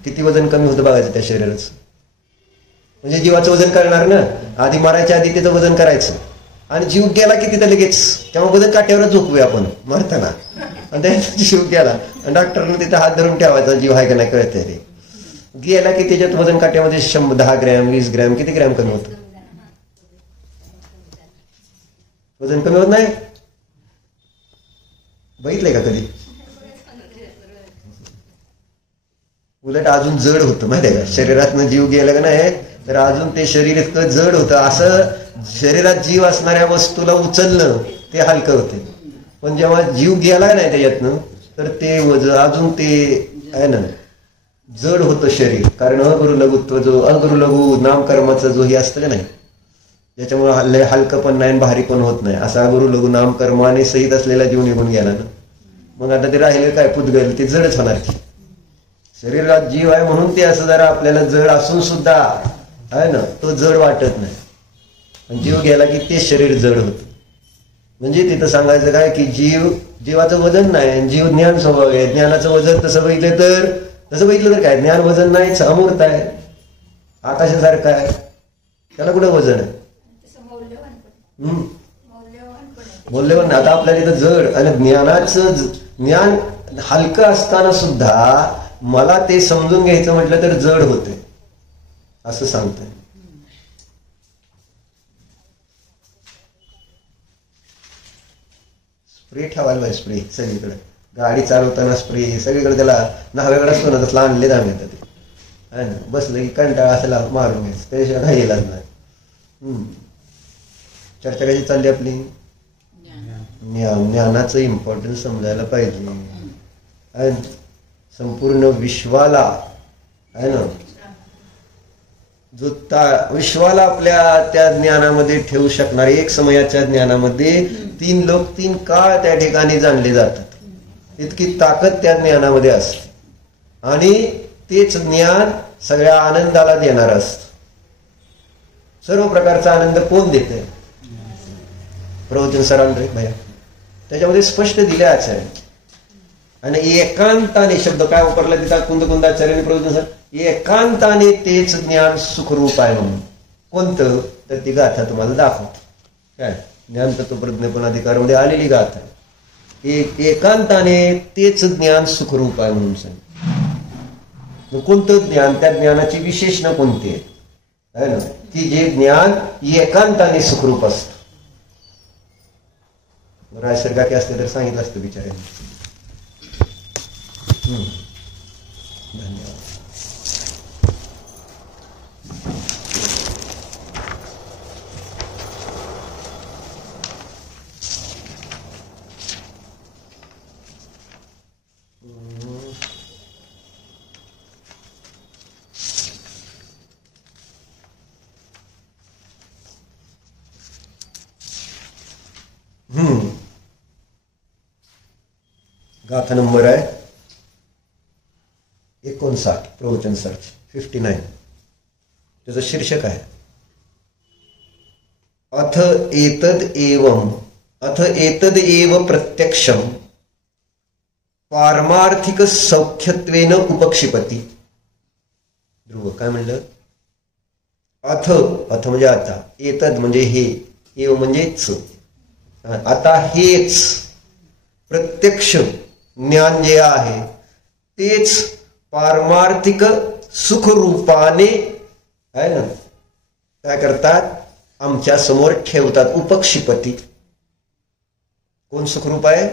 किती वजन कमी होतं बघायचं त्या शरीराचं. म्हणजे जीवाचं वजन करणार ना, आधी मारायच्या आधी त्याचं वजन करायचं, आणि जीव गेला की तिथं लगेच तेव्हा वजन काट्यावरच झोपूया आपण मरताना, आणि त्याचा जीव गेला आणि डॉक्टरने तिथं हात धरून ठेवायचा, जीव आहे का नाही कळतंय रे. गेला की त्याच्यात वजन काट्यामध्ये 10 ग्रॅम 20 ग्रॅम किती ग्रॅम कमी होतं? वजन कमी होत नाही. बघितलंय का कधी? उलट अजून जड होतं माहिती आहे का? शरीरातनं जीव गेला का नाही तर अजून ते शरीर इतकं जड होतं. असं शरीरात जीव असणाऱ्या वस्तूला उचलणं ते हलकं होते, पण जेव्हा जीव गेला नाही त्याच्यातनं तर ते अजून ते आहे ना जड होतं शरीर. कारण अगुरु लघुत्व, जो अगुरु लघु नामकर्माचं जो हे असतं का नाही, ज्याच्यामुळे हलकं पण नाही भारी पण होत नाही, असा अगुरु लघु नामकर्माने सहित असलेला जीव निघून गेला ना, मग आता ते राहिले काय पुद्गल, ते जडच होणार की. शरीरात जीव आहे म्हणून ते असं जरा आपल्याला जड असून सुद्धा आहे ना तो जड वाटत नाही, पण जीव गेला की ते शरीर जड होतं. म्हणजे तिथं सांगायचं काय की जीवाचं वजन नाही, जीव ज्ञान स्वभाव आहे. ज्ञानाचं वजन तसं बघितलं तर काय, ज्ञान वजन नाहीच, अमूर्त आहे, आकाशासारखं आहे, त्याला कुठं वजन आहे? मौल्यवान. आता आपल्याला इथं जड, आणि ज्ञान हलकं असताना सुद्धा मला ते समजून घ्यायचं म्हटलं तर जड होते, असं सांगतंय. स्प्रे ठेवायला पाहिजे, स्प्रे सगळीकडे, गाडी चालवताना स्प्रे सगळीकडे, त्याला नावेकडे असतो ना तसला आणले जाऊन येतात ते, आहे ना. बसलं की कंटाळा असेल मारून घ्यायचं, त्याशिवाय काही इलाज नाही. चर्चा कशी चालली आपली? ज्ञानाचं इम्पॉर्टन्स समजायला पाहिजे. संपूर्ण विश्वाला आहे ना, जो विश्वाला आपल्या त्या ज्ञानामध्ये ठेवू शकणार, एक समयाच्या ज्ञानामध्ये 3 लोक 3 काळ त्या ठिकाणी जाणले जातात, इतकी ताकद त्या ज्ञानामध्ये असते. आणि तेच ज्ञान सगळ्या आनंदाला देणार असतं. सर्व प्रकारचा आनंद कोण देते? प्रवचन सरांद्रे भैया त्याच्यामध्ये स्पष्ट दिले आचार्य. आणि एकांताने शब्द काय वापरला तिथं कुंदाचार्याने प्रवचन सर, एकांताने तेच ज्ञान सुखरूप आहे म्हणून. कोणतं? तर ती गाथा तुम्हाला दाखवतो. काय ज्ञान तत्वप्रज्ञपणाधिकार मध्ये आलेली गाथा, एकांताने तेच ज्ञान सुखरूप आहे म्हणून सांग. कोणतं ज्ञान? त्या ज्ञानाची विशेषणं कोणती आहे ना, की जे ज्ञान एकांताने सुखरूप असतं. रायसर गाठी असते तर सांगितलं असतं बिचाऱ्यांनी. धन्यवाद. गाथा नंबर आहे 59, प्रवचन सर्च 59. त्याचं शीर्षक आहे अथ एतद एव प्रत्यक्षम पारमार्थिक सौख्यत्वेन उपक्षिपती. ध्रुव काय म्हणलं? अथ म्हणजे आता, एतद म्हणजे हे, एव म्हणजेच आता, हेच प्रत्यक्ष ज्ञान जे आहे तेच पारमार्थिक सुखरूपाने आहे ना काय करतात, आमच्या समोर ठेवतात. उपक्षिपती. कोण सुखरूप आहे?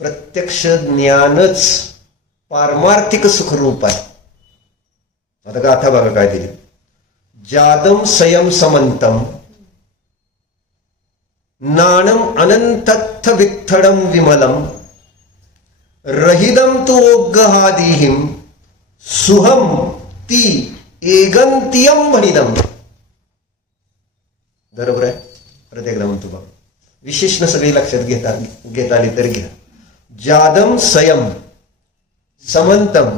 प्रत्यक्ष ज्ञानच पारमार्थिक सुखरूप आहे. आता गाथा बघा काय दिली. जादम सयम समंतम नाणम अनंतत्थ वित्थडम विमलम रहिदम तु ओग्गहादिहिम सुहम ती एगंतियम भणिदम. बरोबर आहे. परत एकदा म्हणतो बघा, विशेषण सगळी लक्षात घेता आली तर घ्या. जादम सयम समंतम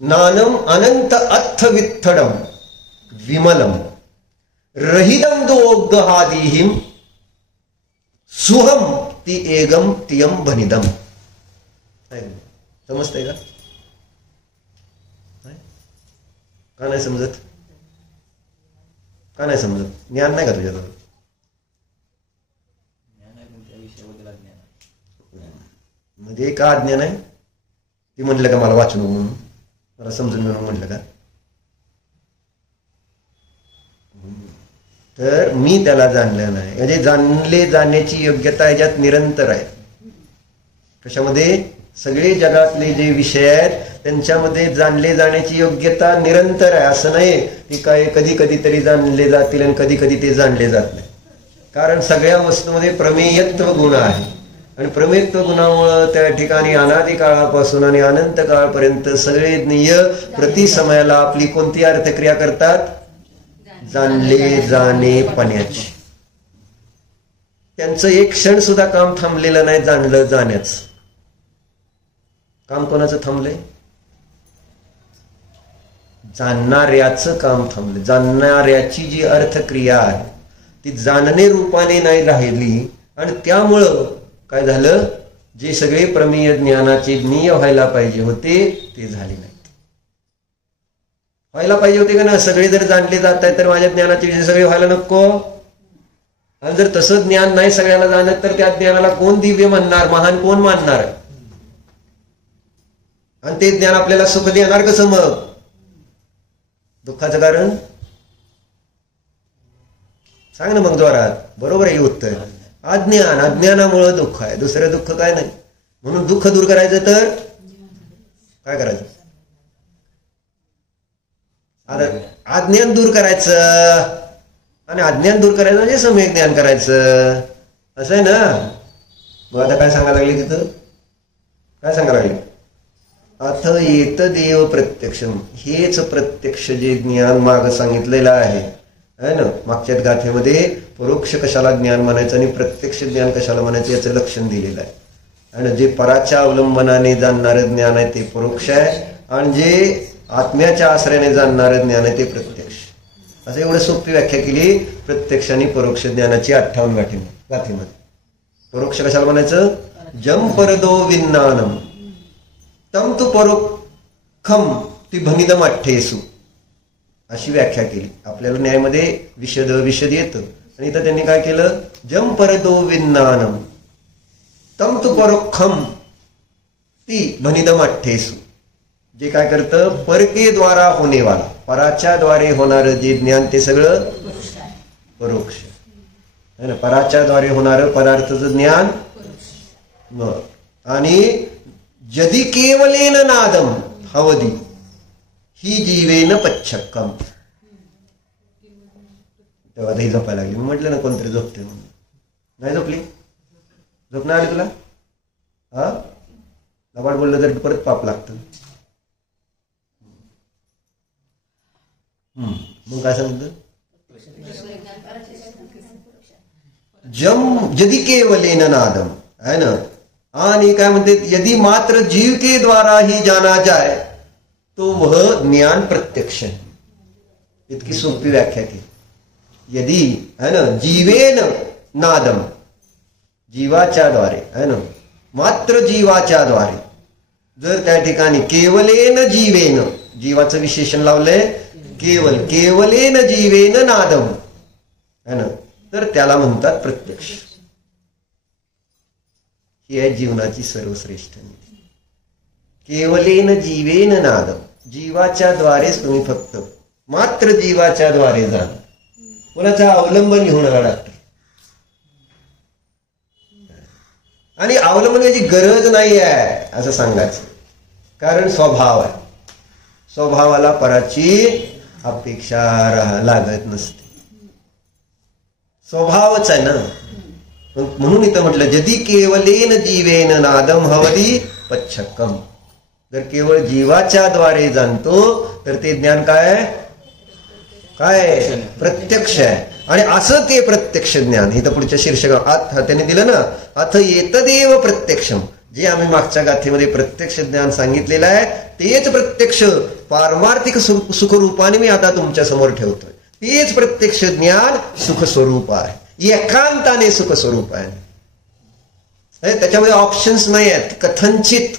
नानम अनंत अत्थ वित्थडम विमलम रहिदम दोग्गहादिहिम सुहम ती एगम तियम भनिदम. समजतंय का नाही समजत? का नाही समजत? ज्ञान नाही का तुझ्याजवळ? म्हणजे का अज्ञान आहे? ती म्हटलं का मला वाचू नको म्हणून, मला समजून म्हणून म्हटलं का? तर मी त्याला जाणलं नाही. म्हणजे जाणले जाण्याची योग्यता याच्यात निरंतर आहे. कशामध्ये? सगळे जगातले जे विषय आहेत त्यांच्यामध्ये जाणले जाण्याची योग्यता निरंतर आहे. असं नाही की काय कधी कधीतरी जाणले जातील आणि कधी कधी ते जाणले जात नाही. कारण सगळ्या वस्तूमध्ये प्रमेयत्व गुण आहे आणि प्रमेयत्व गुणामुळं त्या ठिकाणी अनादी काळापासून आणि अनंत काळपर्यंत सगळे ज्ञेय प्रति समयाला आपली कोणती अर्थक्रिया करतात? जाणले जाणे पाण्याची. त्यांचं एक क्षण सुद्धा काम थांबलेलं नाही. जाणलं जाण्याचं काम कोणाचं थांबलंय? जाणणाऱ्याचं काम थांबलं. जाणणाऱ्याची जी अर्थक्रिया आहे ती जाणणे रूपाने नाही राहिली आणि त्यामुळं काय झालं? जे सगळे प्रमेय ज्ञानाचे ज्ञेय व्हायला पाहिजे होते ते झाले नाहीत. व्हायला पाहिजे होते का ना? सगळे जर जाणले जात आहे तर माझ्या ज्ञानाचे विषय सगळे व्हायला नको. आणि जर तसं ज्ञान नाही सगळ्याला जाणत तर त्या ज्ञानाला कोण दिव्य म्हणणार, महान कोण मानणार? आणि ते ज्ञान आपल्याला सुख देणार कसं? मग दुःखाचं कारण सांग ना मग जोरात. बरोबर आहे उत्तर. अज्ञान. अज्ञानामुळे दुःख आहे, दुसरं दुःख काय नाही. म्हणून दुःख दूर करायचं तर काय करायचं? अज्ञान दूर करायचं. आणि अज्ञान दूर करायचं म्हणजे सम्यक ज्ञान करायचं, असं आहे ना. मग आता काय सांगायला लागले तिथं? काय सांगायला लागले? अथ एतदेव प्रत्यक्षम. हेच प्रत्यक्ष जे ज्ञान माग सांगितलेलं आहे ना मागच्या गाथेमध्ये, परोक्ष कशाला ज्ञान म्हणायचं आणि प्रत्यक्ष ज्ञान कशाला म्हणायचं याचं लक्षण दिलेलं आहे. आणि जे पराच्या अवलंबनाने जाणणारं ज्ञान आहे ते परोक्ष आहे आणि जे आत्म्याच्या आश्रयाने जाणणारं ज्ञान आहे ते प्रत्यक्ष. असं एवढं सोपी व्याख्या केली प्रत्यक्ष आणि परोक्ष ज्ञानाची 58 गाथेमध्ये. परोक्ष कशाला म्हणायचं? जम परदो विज्ञानम तम तु परोक्षम ती भनिदम अठ्ठेसु, अशी व्याख्या केली. आपल्याला न्यायामध्ये विशद येतं आणि इथं त्यांनी काय केलं? जम परदो विज्ञानम तम तु परोक्षम ती भनिदम अठ्ठेसु. जे काय करतं? परके द्वारा होणे वाला, पराच्या द्वारे होणारं जे ज्ञान ते सगळं परोक्ष है ना. पराच्या द्वारे होणारं पदार्थाचं ज्ञान. आणि जदी केवलेन नादम हवदी ही जीवेन पच्छक्कम. तेव्हा दही झोपायला लागली. मी म्हटलं ना कोणतरी झोपते म्हणून. नाही झोपली? झोप नाही आली तुला? हा लबाड बोललं तर परत पाप लागतं. मग काय सांगतं? जम जदी केवलेन नादम है ना. आणि काय म्हणते, यदि मात्र जीव के द्वारा ही जाना जाए तो वह ज्ञान प्रत्यक्ष है. इतकी सोपी व्याख्या की, यदि है ना, जीवेन नादम, जीवाच्या द्वारे है ना, मात्र जीवाच्या द्वारे, जर त्या ठिकाणी केवलेन जीवेन, जीवाचं विशेषण लावलंय, केवल, केवलेन जीवेन नादम है ना, तर त्याला म्हणतात प्रत्यक्ष. ही आहे जीवनाची सर्वश्रेष्ठ नीती. केवलेन जीवेन नादम, जीवाच्या द्वारेच तुम्ही फक्त, मात्र जीवाच्या द्वारे जा. कोणाचा अवलंबन घेऊन आला डॉक्टर, आणि अवलंबनाची गरज नाही आहे असं सांगायचं, कारण स्वभाव आहे. स्वभावाला पराची अपेक्षा लागत नसते, स्वभावच आहे ना. म्हणून इथं म्हटलं, यदि केवलेन जीवेन नादम हवदी पच्छक्कम. जर केवळ जीवाच्या द्वारे जाणतो तर ते ज्ञान काय, काय प्रत्यक्ष आहे. आणि असं ते प्रत्यक्ष ज्ञान, इथं पुढच्या शीर्षकात त्यांनी दिलं ना, अथ येतदेव प्रत्यक्षम, जे आम्ही मागच्या गाथेमध्ये प्रत्यक्ष ज्ञान सांगितलेलं आहे तेच प्रत्यक्ष पारमार्थिक सुखरूपाने मी आता तुमच्या समोर ठेवतोय. तेच प्रत्यक्ष ज्ञान सुख स्वरूप आहे, एकांताने सुख स्वरूप आहे. त्याच्यामध्ये ऑप्शन्स नाही आहेत, कथनचित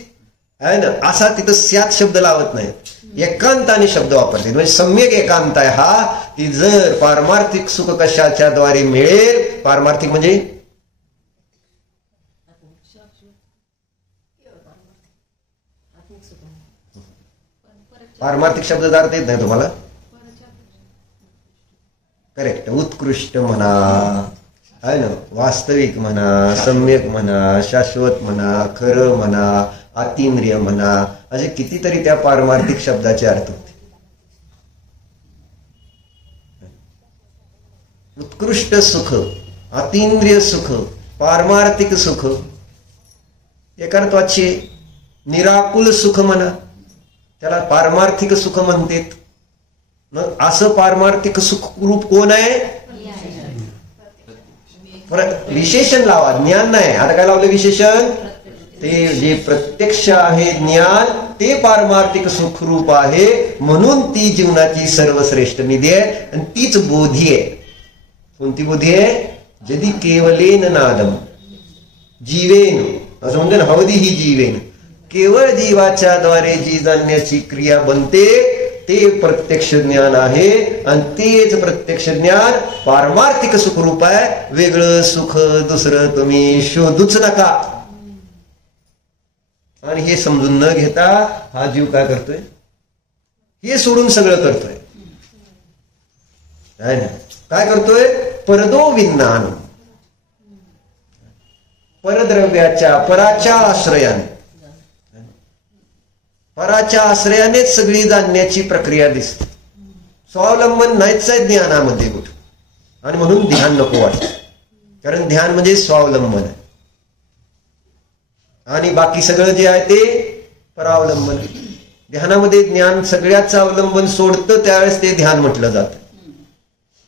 आहे ना, असा तिथं स्यात शब्द लावत नाही, एकांताने शब्द वापरते. म्हणजे सम्यक एकांत आहे हा, की जर पारमार्थिक सुख कशाच्या द्वारे मिळेल, पारमार्थिक म्हणजे पारमार्थिक शब्द अर्थ येत नाही तुम्हाला, करेक्ट, उत्कृष्ट म्हणा आहे ना, वास्तविक म्हणा, सम्यक म्हणा, शाश्वत म्हणा, खरं म्हणा, अतींद्रिय म्हणा, असे कितीतरी त्या पारमार्थिक शब्दाचे अर्थ होते. उत्कृष्ट सुख, अतींद्रिय सुख, पारमार्थिक सुख, एकार्थवाची निराकुल सुख म्हणा, त्याला पारमार्थिक सुख म्हणतात. मग असं पारमार्थिक सुख रूप कोण आहे, विशेषण लावा, ज्ञान नाही. आता काय लावलं विशेषण, ते जे प्रत्यक्ष आहे ज्ञान ते पारमार्थिक सुखरूप आहे, म्हणून ती जीवनाची सर्वश्रेष्ठ निधी आहे. आणि तीच बोधी आहे. कोणती बोधी आहे, यदि केवलेन नादम जीवेन, असं म्हणजे हवदी ही जीवेन, केवळ जीवाच्या द्वारे जी जाणण्याची क्रिया बनते ते प्रत्यक्ष ज्ञान आहे. आणि तेच प्रत्यक्ष ज्ञान पारमार्थिक सुखरूप आहे. वेगळं सुख दुसरं तुम्ही शोधूच नका. आणि हे समजून न घेता हा जीव काय करतोय, हे सोडून सगळं करतोय. काय करतोय, परदो विज्ञान, परद्रव्याच्या, पराच्या आश्रयाने, पराच्या आश्रयानेच सगळी जाणण्याची प्रक्रिया दिसते. स्वावलंबन नाहीच आहे ज्ञानामध्ये कुठं. आणि म्हणून ध्यान नको वाटतं, कारण ध्यान म्हणजे स्वावलंबन आहे. आणि बाकी सगळं जे आहे ते परावलंबन. ध्यानामध्ये ज्ञान सगळ्याचं अवलंबन सोडतं, त्यावेळेस ते ध्यान म्हटलं जातं.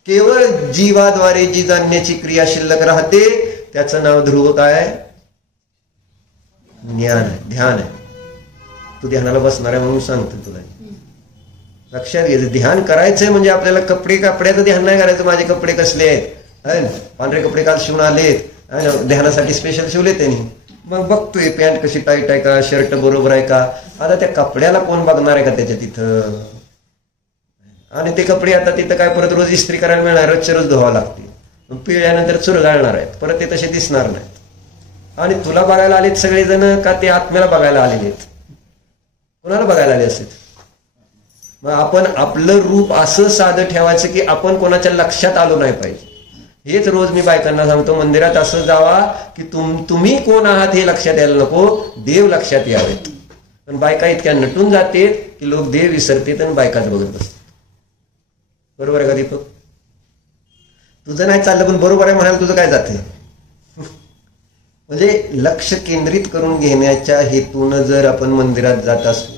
केवळ जीवाद्वारे जी जाणण्याची क्रिया शिल्लक राहते त्याचं नाव ध्रुव काय आहे, ज्ञान आहे, ध्यान आहे. तू ध्यानाला बसणार आहे म्हणून सांगतो तुला, लक्षात घे. ध्यान करायचंय म्हणजे आपल्याला कपड्याचं ध्यान नाही करायचं. माझे कपडे कसले आहेत, पांढरे कपडे काल शिवून आलेत, ध्यानासाठी स्पेशल शिवले त्यांनी. मग बघतोय पॅन्ट कशी टाईट आहे का, शर्ट बरोबर आहे का. आता त्या कपड्याला कोण बघणार आहे का त्याच्या तिथं. आणि ते कपडे आता तिथं काय परत रोज इस्त्री करायला मिळणार, रोजच्या रोज धुवावं लागते. पिळल्यानंतर चुरगाळणार आहेत, परत ते तसे दिसणार नाहीत. आणि तुला बघायला आलेत सगळेजण का ते आत्म्याला बघायला आलेले आहेत, कोणाला बघायला आले असते. मग आपण आपलं रूप असं साधं ठेवायचं की आपण कोणाच्या लक्षात आलो नाही पाहिजे. हेच रोज मी बायकांना सांगतो, मंदिरात असं जावा की तुम्ही कोण आहात हे लक्षात यायला नको, देव लक्षात यावेत. पण बायका इतक्या नटून जाते की लोक देव विसरतात आणि बायकाच बघत बसतात. बरोबर आहे का दीपक? तुझं नाही चाललं पण बरोबर आहे म्हणाल, तुझं काय जाते. म्हणजे लक्ष केंद्रित करून घेण्याच्या हेतून जर आपण मंदिरात जात असू,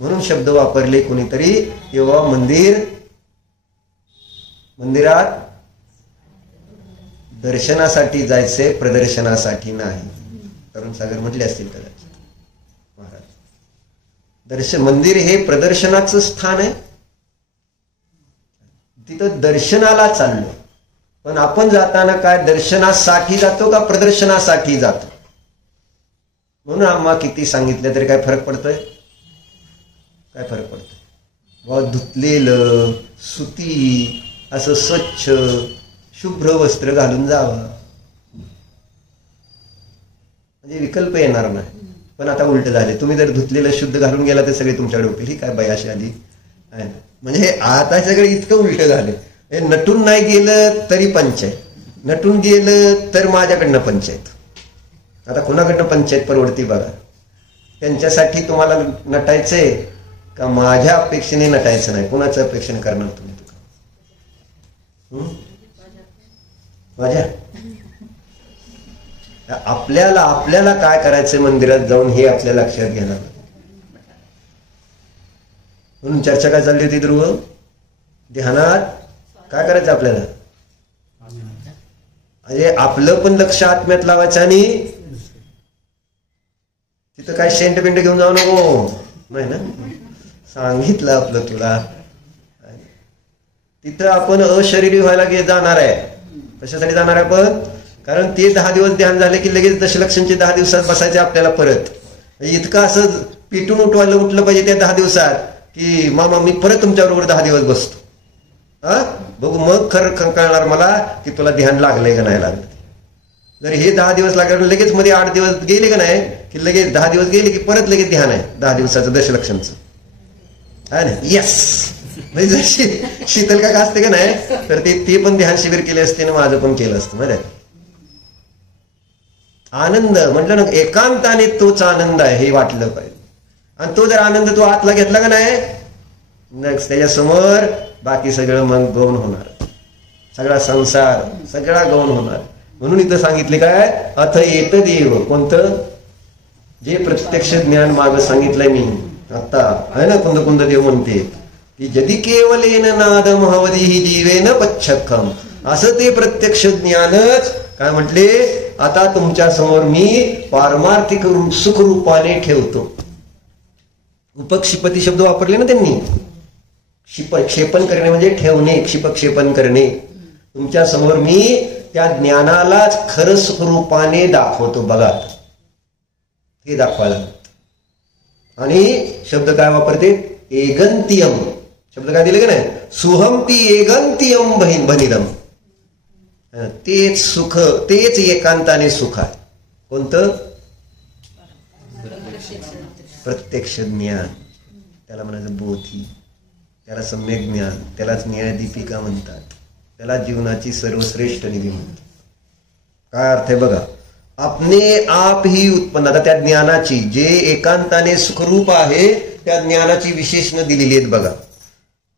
म्हणून शब्द वापरले कोणीतरी, तेव्हा मंदिरात दर्शनासाठी जायचे, प्रदर्शनासाठी नाही. तरुण सागर म्हटले असतील कदाचित महाराज. मंदिर हे प्रदर्शनाचं स्थान आहे. तिथं दर्शनाला चाललो, पण आपण जाताना काय दर्शनासाठी जातो का प्रदर्शनासाठी जातो? म्हणून आम्हा किती सांगितलं तरी काय फरक पडतोय? काय फरक पडतोय? धुतलेलं सुती असं स्वच्छ शुभ्र वस्त्र घालून जावं, म्हणजे विकल्प येणार नाही. पण आता उलट झाले, तुम्ही जर धुतलेलं शुद्ध घालून गेला तर सगळे तुमच्याकडे होतील, ही काय बयाशी आली आहे. म्हणजे आता सगळे इतकं उलट झाले. हे नटून नाही गेलं तरी पंचायत, नटून गेलं तर माझ्याकडनं पंचायत. आता कुणाकडनं पंचायत परवडती बघा. त्यांच्यासाठी तुम्हाला नटायचंय का माझ्या अपेक्षेने नटायचं नाही? कुणाच्या अपेक्षेने करणार तुम्ही? माझ्या आपल्याला काय करायचंय मंदिरात जाऊन हे आपल्या लक्षात घेणार. म्हणून चर्चा काय चालली होती ध्रुव? ध्यानात काय करायचं आपल्याला? म्हणजे आपलं पण लक्ष आत्म्यात लावायचं आणि तिथं काय शेंट बिंट घेऊन जाऊ नको, नाही ना? सांगितलं आपलं तुला. तिथं आपण अशरीरी व्हायला जाणार आहे. कशासाठी जाणार आहे आपण? कारण ते 10 दिवस ध्यान झाले की लगेच दशलक्षांचे 10 दिवसात बसायचे आपल्याला परत. इतकं असं पिटून उठलं पाहिजे त्या 10 दिवसात की मामा मी परत तुमच्याबरोबर 10 दिवस बसतो. हा बघू मग खरं कळणार मला की तुला ध्यान लागलंय का नाही लागलं. जर हे 10 दिवस लागले लगेच मध्ये 8 दिवस गेले का नाही की लगेच 10 दिवस गेले की परत लगेच ध्यान आहे 10 दिवसाचं दशलक्षांचं. आहे ना? येस. म्हणजे जशी शीतल काका असते का नाही तर ते पण ध्यान शिबिर केले असते ना, माझं पण केलं असतं. माहिती आहे? आनंद म्हटलं ना, एकांताने तोच आनंद आहे हे वाटलं पाहिजे. आणि तो जर आनंद तू आतला घेतला का नाही त्याच्यासमोर बाकी सगळं मग गौण होणार, सगळा संसार सगळा गौण होणार. म्हणून इथं सांगितले काय? अथ येत देव. कोणतं? जे प्रत्यक्ष ज्ञान मागं सांगितलंय मी आता आहे ना, कुंद कुंद देव म्हणते की जदी केवलेन नादम हवदिही जीवेन पच्छक्कम. असं ते प्रत्यक्ष ज्ञानच काय म्हटले? आता तुमच्या समोर मी पारमार्थिक सुखरूपाने ठेवतो. उपक्षिपती शब्द वापरले ना त्यांनी. क्षेपण करणे म्हणजे ठेवणे, क्षिपक्षेपण करणे. तुमच्या समोर मी त्या ज्ञानालाच खरं सुखरूपाने दाखवतो. बघा हे दाखवायला. आणि शब्द काय वापरते? एगंतियम. शब्द काय दिले का नाही? सुहमती एगंतियम भनिरम. तेच सुख, तेच एकांताने सुख आहे. कोणतं? प्रत्यक्ष ज्ञान. त्याला म्हणायचं बोधी, त्याला सम्यक ज्ञान, त्यालाच न्यायदीपिका म्हणतात, त्याला जीवनाची सर्वश्रेष्ठ निधी म्हणतात. काय अर्थ आहे बघा? अपने आप ही उत्पन्न. आता त्या ज्ञानाची जे एकांताने सुखरूप आहे त्या ज्ञानाची विशेषण दिलेली आहेत बघा.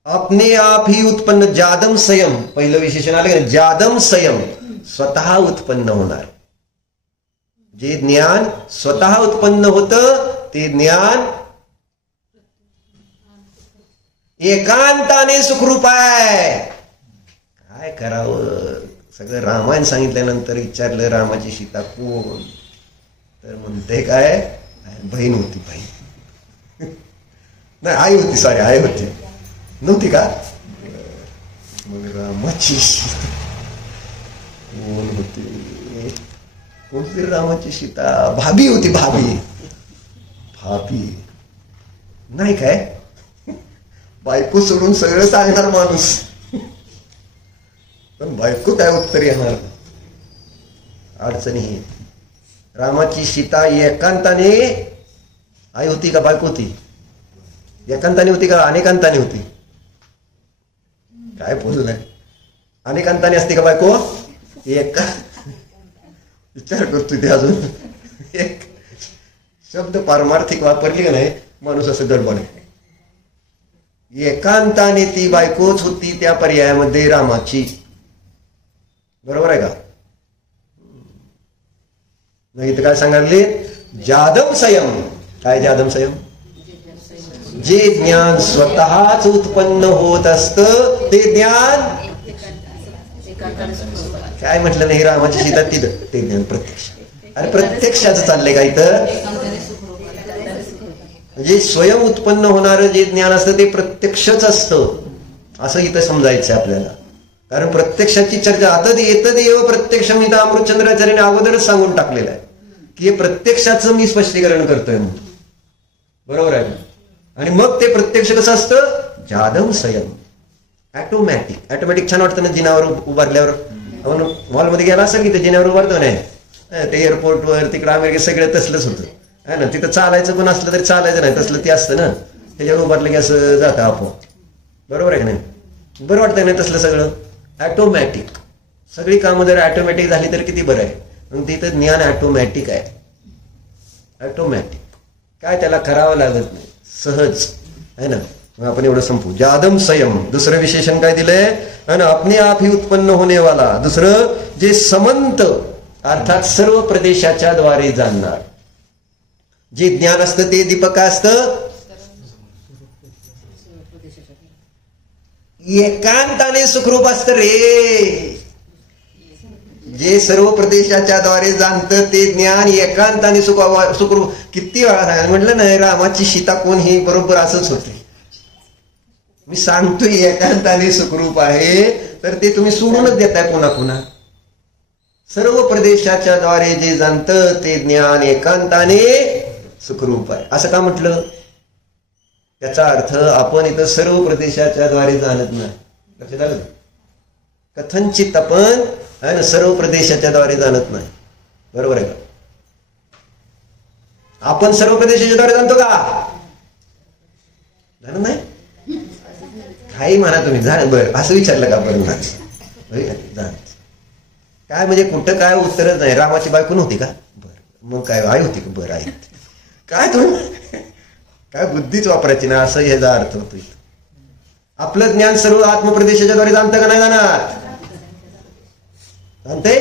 अपने आप ही उत्पन्न जादम संयम. पहिलं विशेषण आलं का? जादम संयम. स्वतः उत्पन्न होणार. जे ज्ञान स्वतः उत्पन्न होतं ते ज्ञान एकांताने सुखरूप आहे. काय करावं? सगळं रामायण सांगितल्यानंतर विचारलं रामाची सीता कोण? तर म्हणते काय? बहीण होती. बहीण नाही, आई होती. सॉरी, आई होती. नव्हती का? मग रामाची सीता कोण होती? कोणती रामाची सीता? भाभी होती. भाभी नाही काय? बायको सोडून सगळं सांगणार माणूस, पण बायको काय उत्तर येणार? अडचणी ही. रामाची सीता एकांताने आई होती का बायको होती? एकांताने होती का अनेकांताने होती? काय बोललाय? अनेकांताने असते का बायको? एका विचार करतो ते. अजून एक शब्द पारमार्थिक वापरली का नाही माणूस असं गडबड. एकांताने ती बायकोच होती त्या पर्यायामध्ये रामाची. बरोबर आहे का? नाही तर काय सांगाले? जादम संयम. काय जादम संयम? जे ज्ञान स्वतःच उत्पन्न होत असतं ते ज्ञान. काय म्हटलं नाही? रामाची सीता तिथं ते ज्ञान प्रत्यक्ष. अरे प्रत्यक्षाचं चाललंय का इथं? म्हणजे स्वयं उत्पन्न होणारं जे ज्ञान असतं ते प्रत्यक्षच असतं असं इथं समजायचं आपल्याला. कारण प्रत्यक्षाची चर्चा आता येतदेव प्रत्यक्षम इथं अमृतचंद्राचार्याने अगोदरच सांगून टाकलेलं आहे की हे प्रत्यक्षाचं मी स्पष्टीकरण करतोय म्हणून. बरोबर आहे. आणि मग ते प्रत्यक्ष कसं असतं? जादम संयम, ऑटोमॅटिक छान वाटतं ना जिनावर उभारल्यावर. आपण मॉलमध्ये गेला असेल की ते जिन्यावर उभारतो नाही, ते एअरपोर्टवर तिकडे अमेरिकेत सगळं तसलंच होतं आहे ना. तिथं चालायचं पण असलं तरी चालायचं नाही, तसलं ते असतं ना. त्याच्यावर उभारलं की असं जातं आपोआप. बरोबर आहे की नाही? बरं वाटतंय नाही तसलं सगळं ऑटोमॅटिक. सगळी कामं जर ऑटोमॅटिक झाली तर किती बरं आहे. मग तिथं ज्ञान ऑटोमॅटिक आहे. ऑटोमॅटिक काय त्याला करावं लागत नाही, सहज आहे ना. मग आपण एवढं संपू. जादम संयम. दुसरं विशेषण काय दिलंय? अपने आप ही उत्पन्न होने वाला. दुसरं जे समंत अर्थात सर्व प्रदेशाच्या द्वारे जाणणार जे ज्ञान असतं ते दीपक काय असतं? एकांताने सुखरूप असतं रे. जे सर्व प्रदेशाच्या द्वारे जाणतं ते ज्ञान एकांताने सुखरूप. किती वेळा सांगा म्हटलं नाही रामाची सीता कोण ही बरोबर असंच होते. मी सांगतोय एकांताने सुखरूप आहे तर ते तुम्ही सोडूनच देताय पुन्हा पुन्हा. सर्व प्रदेशाच्या द्वारे जे जाणतं ते ज्ञान एकांताने सुखरूप आहे असं का म्हटलं? त्याचा अर्थ आपण इथं सर्व प्रदेशाच्या द्वारे जाणत नाही. लक्षात आलं? कथनचित आपण सर्व प्रदेशाच्या द्वारे जाणत नाही. बरोबर आहे का? आपण सर्व प्रदेशाच्या द्वारे जाणतो का? जाणत नाही. काही म्हणा तुम्ही बरं असं विचारलं का? बरं काय म्हणजे कुठं काय उत्तरच नाही. रामाची बायको नव्हती का? बरं मग काय आई होती का? बरं आई होती. काय तुम्ही काय बुद्धीच वापरायची ना असं ह्याचा अर्थ होतो. आपलं ज्ञान सर्व आत्मप्रदेशाच्या द्वारे जाणतं का नाही जाणार? जाणते.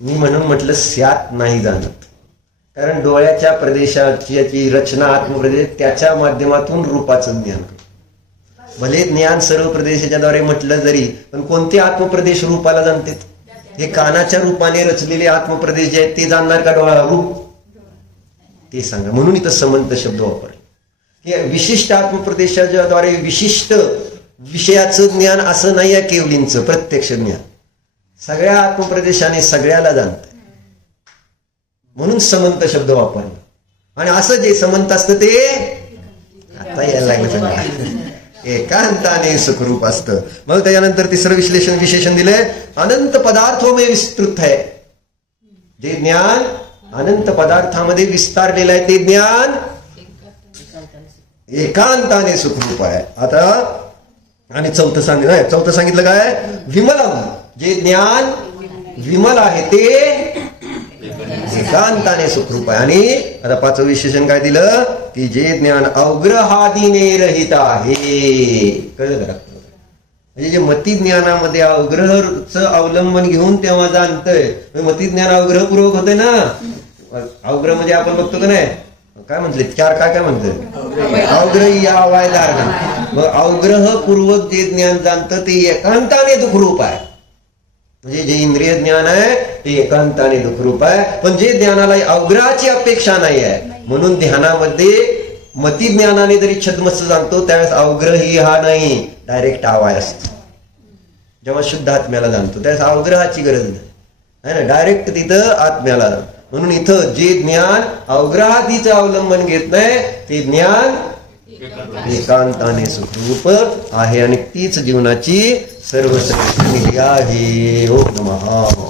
मी म्हणून म्हटलं स्यात नाही जाणत. कारण डोळ्याच्या प्रदेशाची रचना आत्मप्रदेश त्याच्या माध्यमातून रूपाचं ज्ञान. भले ज्ञान सर्व प्रदेशाच्या द्वारे म्हटलं जरी पण कोणते आत्मप्रदेश रूपाला जाणते? हे कानाच्या रूपाने रचलेले आत्मप्रदेश जे आहेत ते जाणणार का डोळा रूप? ते सांगा. म्हणून इथं समंत शब्द वापरले. विशिष्ट आत्मप्रदेशाच्या द्वारे विशिष्ट विषयाचं ज्ञान असं नाही आहे. केवलींचं प्रत्यक्ष ज्ञान सगळ्या आत्मप्रदेशाने सगळ्याला जाणतं. म्हणून समंत शब्द वापरला. आणि असं जे समंत असतं ते आता यायला लागलं एकांताने सुखरूप असतं. मग त्याच्यानंतर तिसरं विशेषण दिलंय अनंत पदार्थों में विस्तृत है. जे ज्ञान अनंत पदार्थामध्ये विस्तारलेलं आहे ते ज्ञान एकांताने सुखरूप आहे. आता आणि चौथं सांगितलं काय? विमलम. जे ज्ञान विमल आहे ते एकांताने सुखरूप आहे. आणि आता पाचवं विशेषण काय दिलं की जे ज्ञान अवग्रहादीने रहित आहे. कळलं का? म्हणजे जे मती ज्ञानामध्ये अवग्रहचं अवलंबन घेऊन तेव्हा जाणतंय. मतीज्ञान अवग्रहपूर्वक होते ना. अवग्रह म्हणजे आपण बघतो का नाही काय म्हटले चार काय म्हणतोय अवग्रह या वायदार. मग अवग्रहपूर्वक जे ज्ञान जाणतं ते एकांताने दुःखरूप आहे. म्हणजे जे इंद्रिय ज्ञान आहे ते एकांताने दुःखरूप आहे. पण जे ज्ञानाला अवग्रहाची अपेक्षा नाही आहे म्हणून ध्यानामध्ये मती ज्ञानाने जरी छद्मस्त जाणतो त्यावेळेस अवग्रही हा नाही डायरेक्ट आवाय असतो. जेव्हा शुद्ध आत्म्याला जाणतो त्यावेळेस अवग्रहाची गरज नाही आहे ना. डायरेक्ट तिथं आत्म्याला. म्हणून इथं जे ज्ञान अवग्रहादीचं अवलंबन घेत नाही ते ज्ञान एकांताने सुखरूप आहे आणि तीच जीवनाची सर्वश्रेष्ठ निधी आहे. ओम नमः.